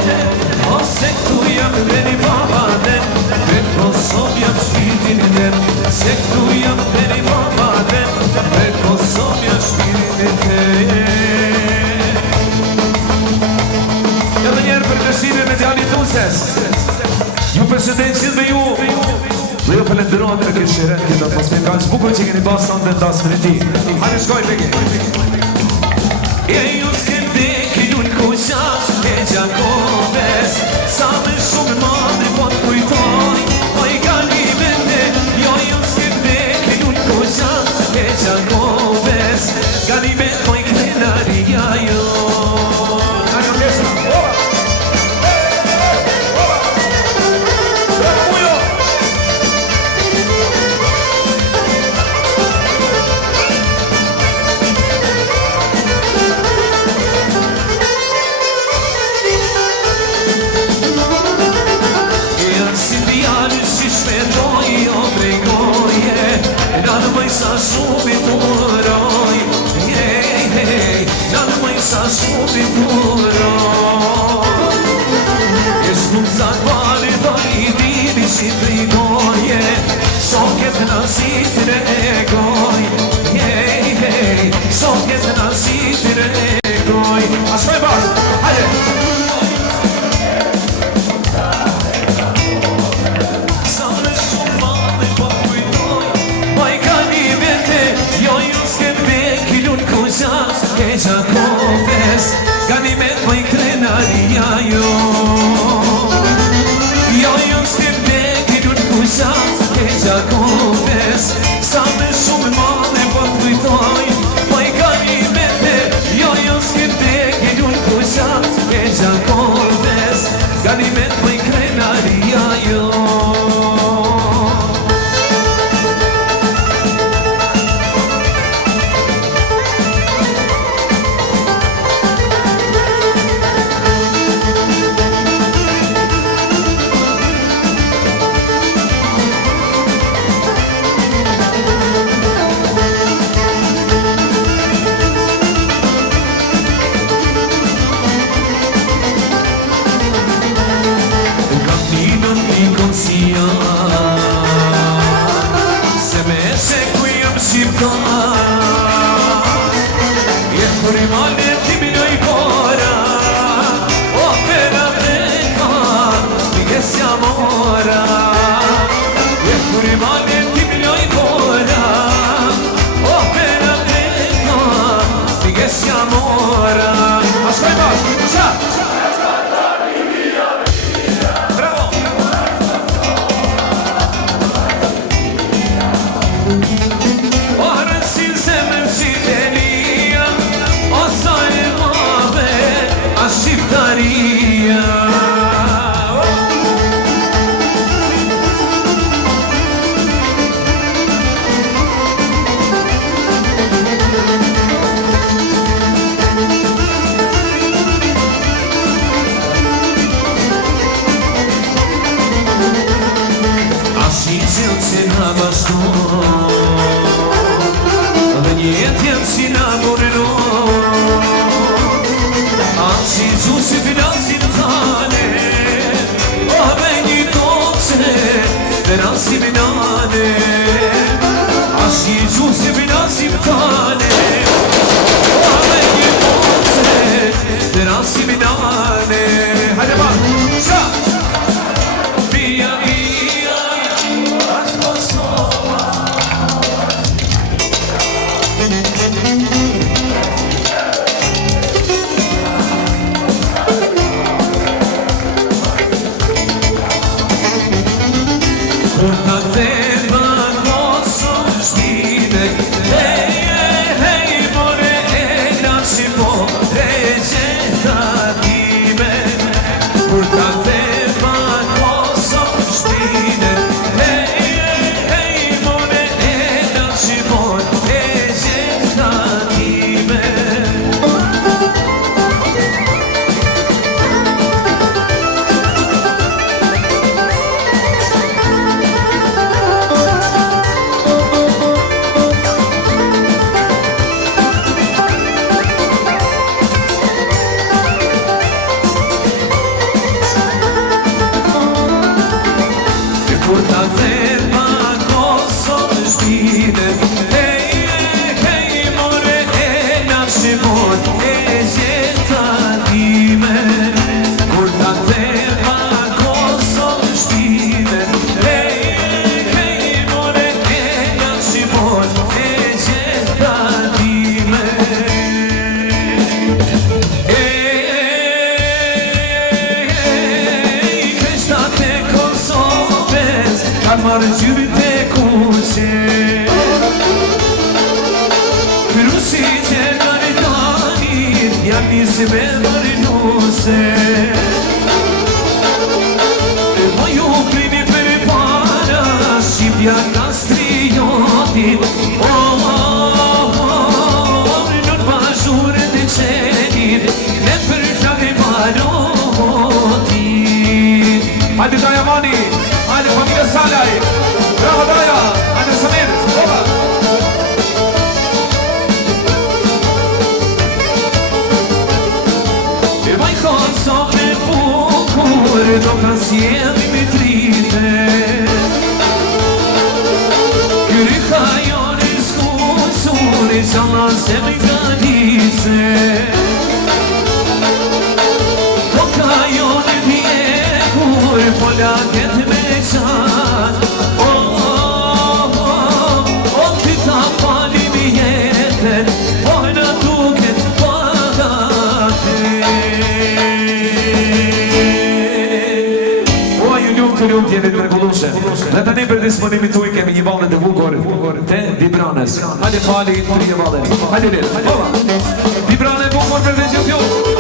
Ose këtu jam dhe një pamadem, për Kosovë jam shpitin e dem. Se këtu jam dhe një pamadem, për Kosovë jam shpitin e dem. Ja dhe njerë për kështime me Gjani Thuses. Ju përshëndeqit me ju. Dhe ju falenderojmë për këtë shiret, këtë atmosferë. Ka në shbukur që keni basë në dasë më në ti. Hajde shkoj peke. E ju s'kende këllun kushash e Gjakoves, sa me shumë madhe po t'kujtoj, po i ka një vende. Jo ju s'kende këllun kushash e Gjakoves, ka një vende po i krenaria jo. Sa shumë i turoj, janë mëj sa shumë i turoj. Esh nuk zakvari do i dini që të i goje, shoket në si të regoj, shoket në si të regoj. A shmej bashkë, hajde! Sa me shumë madhe po kujtoj, jo shqiptar Je kur i male ti minoj pora O pera breka Nike si amora Je kur i male ti minoj pora O pera breka Nike si amora Ascoj baš, ša! Shqiptaria Asi qëllë që nga bashko Dhe një jetën që nga morëno Asi gjusë financim tane O me një toqe Financim nane Asi gjusë financim tane O me një toqe Financim nane Hajde ba, ša! Via, via As Kosova Kurta tema Kosovë shtine Hej, hej, more e glasë po Regjeta time Kurta tema Kosovë shtine Hej, hej, more e glasë po Regjeta time Kurta tema Kosovë shtine Hej, hej, more e lashe mon E gjeta time Kurta tema Kosovë shtine Hej, hej, more e lashe mon E gjeta time Kreshtate Kosovës Kanë marrë gjyri të kushe Krusit e Garitanit Janë nisi me marinuse Po ju primi për para Shqipja kastriotit Nën bashurë të qenit Ne për flagë parotit Hajde Daja Mani Hajde familja Salaj Bravo Daja Hajde Samir Oba E vaj Kosovë e bukur Do ka sjeli me trite Kyri hajone skuqune Qalla se me ganice Do ka jone mjekur Polaket me qan Ty ta pali mi jetën Po në duket pagate O ju ljum të ljum t'jeni të mrekullushe Dhe tani për disponimit tuj kemi një valën të bukur Të Vibranes Hajde pali të një valën Hajde lirë Vibrane bukur për vegjësion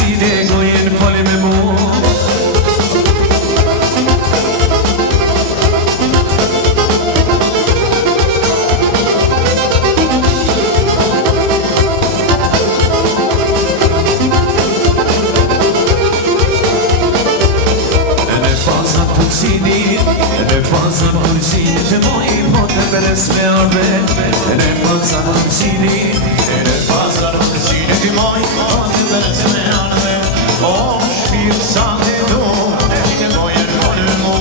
si negojnë fali me mu. Në fazën përqini që moj pote beres me arbe. Në fazën përqini, Në fazën përqini që moj pote beres me arbe. O shpirë sa të du, që ne gojën gojën mu.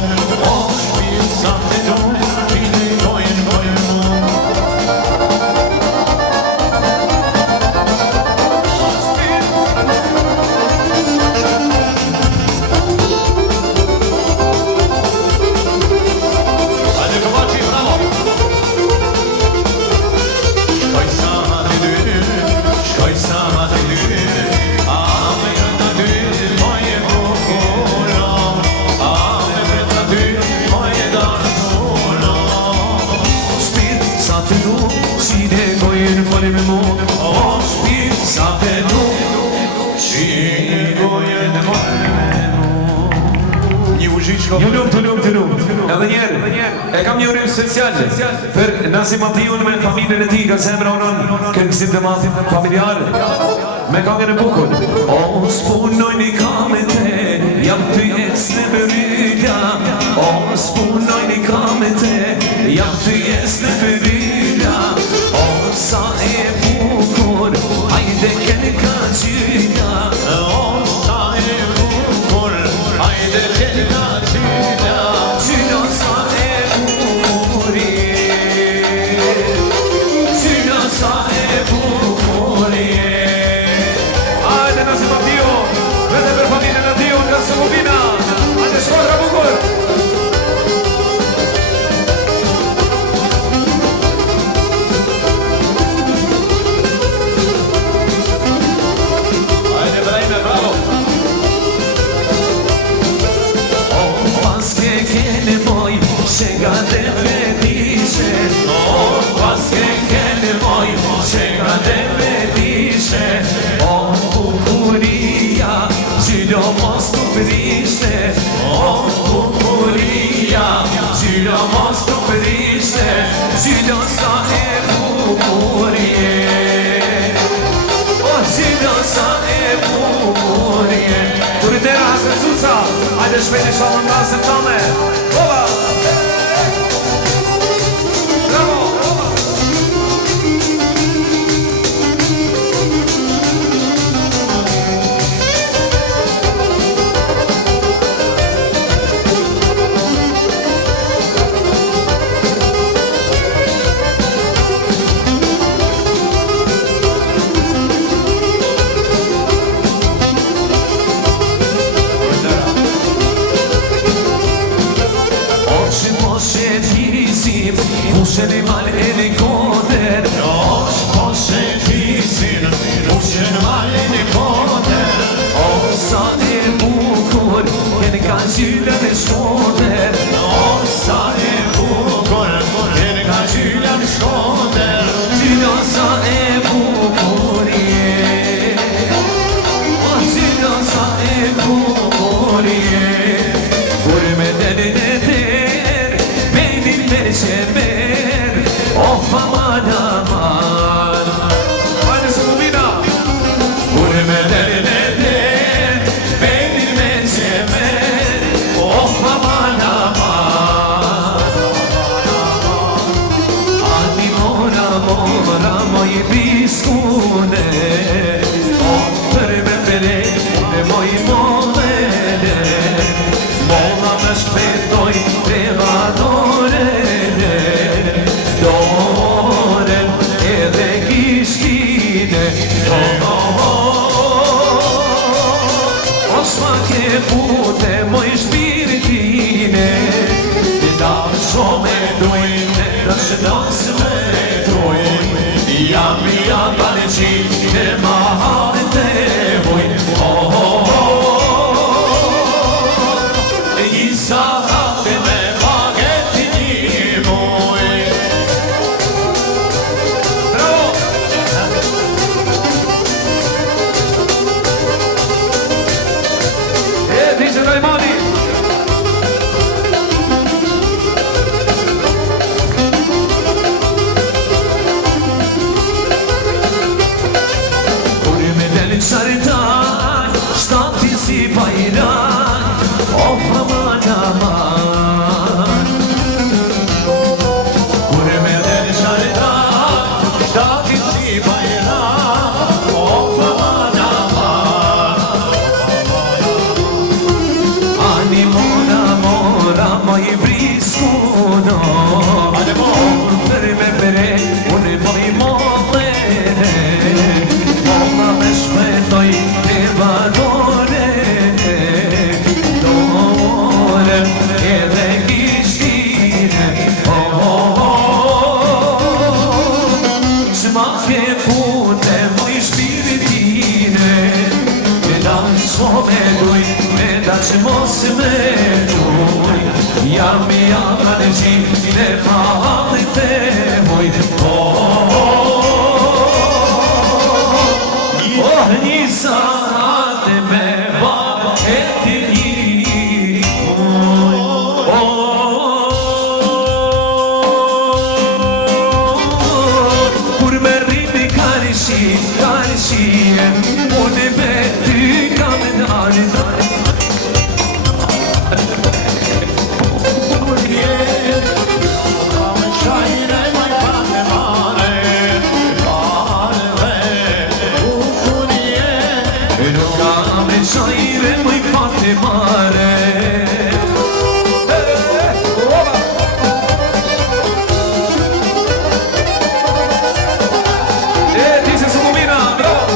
O shpirë sa të du, që ne gojën gojën mu. Edhe njerë, e kam një urim speciale për Nazim Atiun me familjen e ti, ka zemra unon këngësim të mathim familjarë me kangën e bukur. O s'punoj një kamete, jam të jes në bërylja. O s'punoj një kamete, jam të jes në bërylja. O sa e bukur, hajde kene ka gjyja. O sa e bukur, hajde kene ka gjyja. Gjyja sa e bukuri, gjyja sa e bukuri. Hajde Nazim Atiu, vete për familjen Atiu nga Sëmovina. Hajde shkodra bukur. Hajde Brahime, bravo. Paske kene moj, që nga dhe me dishe. O, paske kene moj, që nga dhe me dishe. O, bukuria, gjylo mos të prishte. O, bukuria, gjylo mos të prishte. Gjylo sa e bukurie. O, gjylo sa e bukurie. Turitera Hasan Suca, hajde shpejt inshallah nga se tome. Oba! Bravo! Pushen i mal e në koder. Osh poshe tisin, pushen male në koder. O sa e bukur, kene ka gjyla në shkoder. O sa e bukur, kene ka gjyla në shkoder. Gjyla sa e bukurie. O gjyla sa e bukurie. Kur me delin e der, bejnin me qemer. O faman aman. Hajde Sëmovina. Kur me delin e der, bejnin me qemer. O faman aman. Ani mora mora moj biskune. O për me pere, e moj modele. Mola me shpetoj të vadorele. Doren edhe kishtine. O s'ma ke pute moj shpiritine. Da shumë e dojnë, da shënasë me dojnë. Jam bane qitë e ma harit e vojnë. Isa hate me pageti një moj. Bravo! s'po me duj, me da që mos me duj. Jam i jaka në gjinë, në pahallit e huj. Një sate me baba e ti kur me rriti karishie, unë me ty kam dalë. Shajre mëj pate mare. Ti se su mumina, bravo.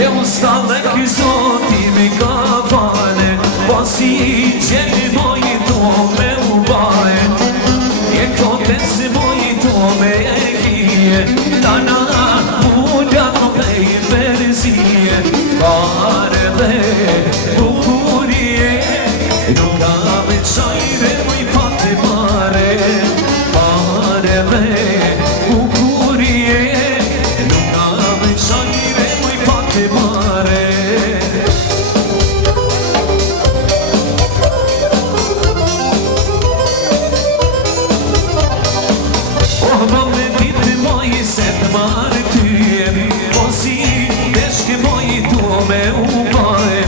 Jem stale ky zoti mi ka vale, pasi gjeni moj tome se mojito me kije, tana muda no pej verzie, pare dhe bukurie, nuk ka me qajre moj pate mare, pare dhe bukurie, nuk ka me qajre moj pate mare. Se të marë tyje, po si deshke mojito me ubaje,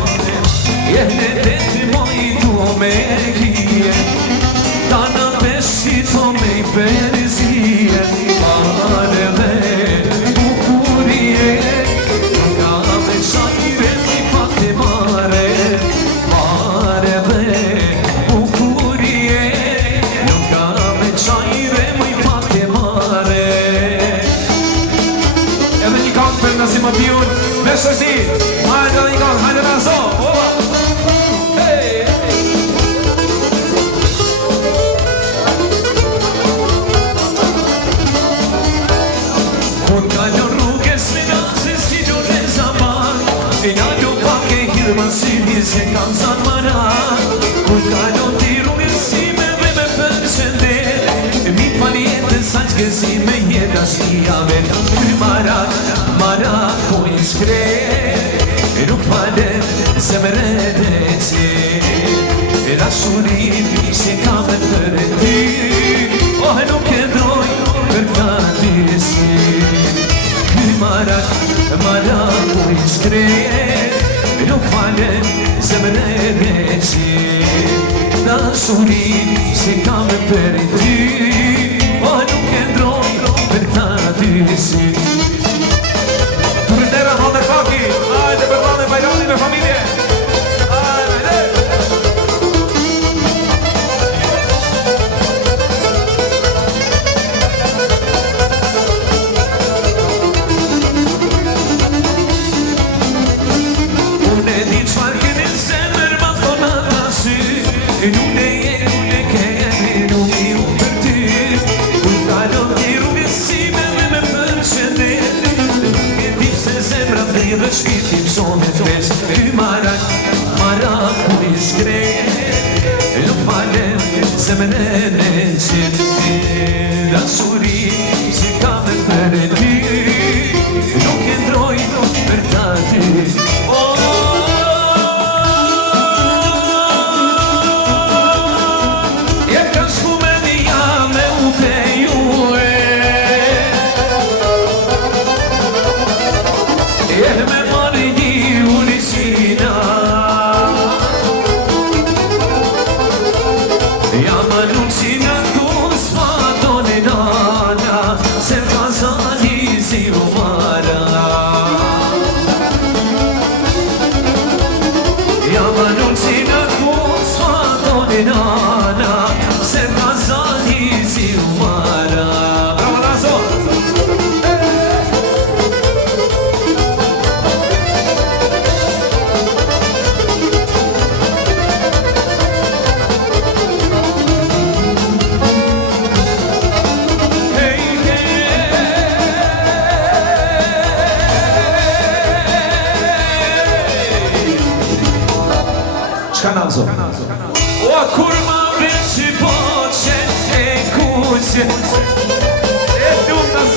jehne deti mojito me kije, tana beshito me I perzije, pare dhe bukurie, nuk ka me shajre mi pate mare, pare dhe bukurie, nuk ka me shajre mi pate mare. Në si më pjun, me shërsi, hajde dhe një kanë, hajde me nëso, oba! Kur kalon rrugës me nëse si gjore zaman, e nallo pak e hirma si një se kam zan maran. Kur kalon ti rrugës si me dhe me përshëndet, mi faljetë sa që si me jeta shijave, ty marat ku I shkret, nuk falem se me redeci, dashurin se kam për ty, nuk e droj për ta disi. Ky marat ku I shkret, nuk falem se me redeci, dashurin se kam për ty, nuk e droj për ta disi. Hajde për planë e bajrani me familje. Hajde. Unë e di qfar keni në zemër ma thona ta sy, nuk e keni nuk I u për ty, unë kalon ti rrugës si me përshëndet, zemra dhe dhe shpitim shumë të vesh, ty marak ku I shkret, nuk falem se me në qëtë, dashuri që kam e për ty, nuk e ndroj për ta ty. Jam alucinat ku s'ma doni nana, se t'azani pulse E lutas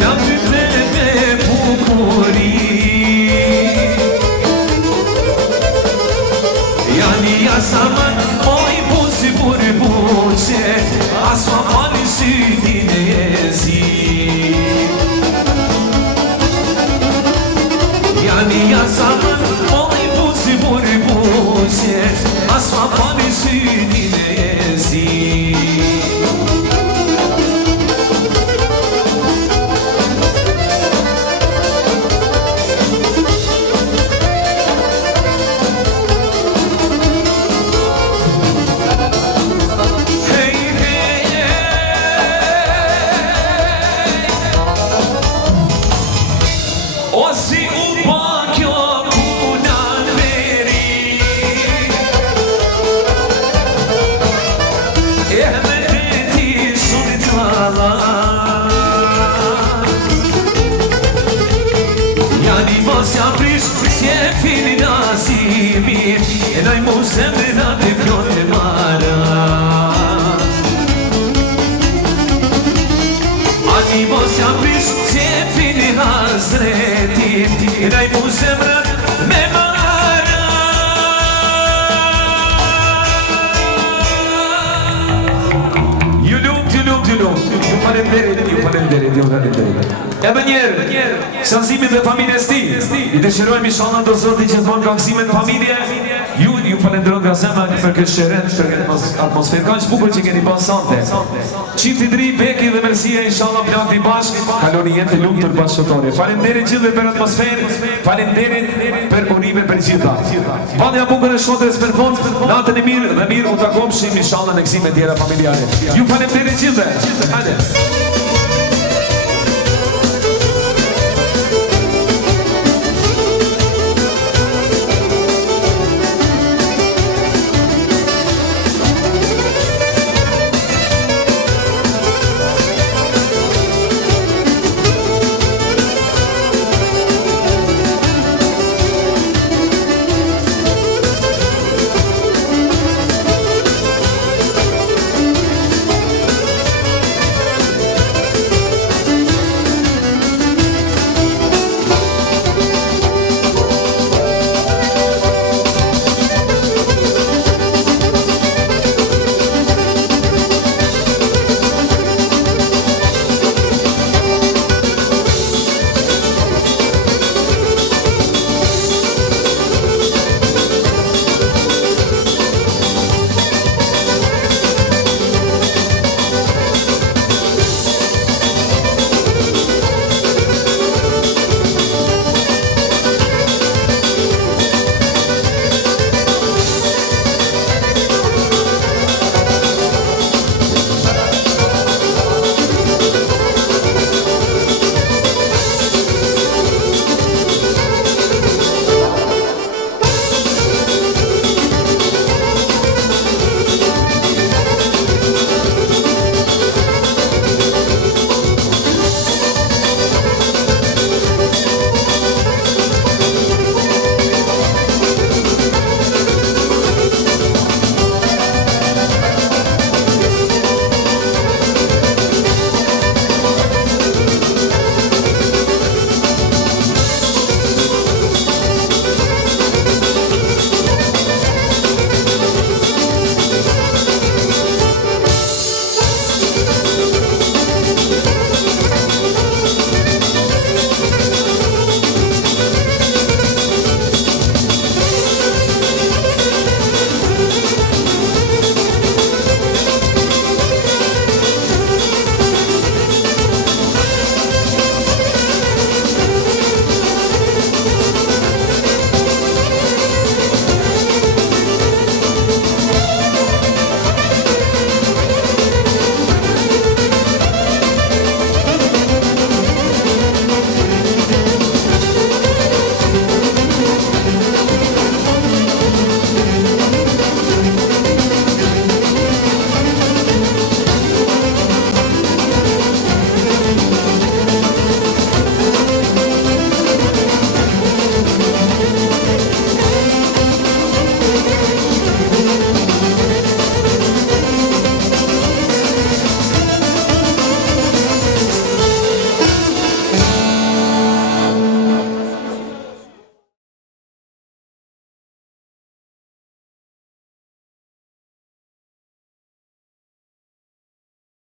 Na mytë me bukuri Jani jasaman Oj pulsi puri pulse Asma pali sytin e zi Yani yasaman Oj pulsi puri pulse Asma pali sytin e zi E naj mu zemre da te pjote maras Ani mos jam prish që e fini hazretit E naj mu zemre me maras Ju lumt Ju falenderit Edhe njerë, shënësimit dhe familjes ti I dëshirojmë i shana do zoti që thonë gangësimet familje Ju falenderoj nga zemra për këtë shëren Për këtë atmosferë Ka që bukur që keni pas sante Qifti dri, Beki dhe Mersia Inshallah plak t'i bashk Kaloni jetë të lumë të bashkëtore Falenderit gjithë për atmosferë Falenderit për urive për gjitha Valja bukër e shotës për fond Natën e mirë dhe mirë u takopshim Inshallah në kësime tjera familjare Ju falenderit gjithë Hajde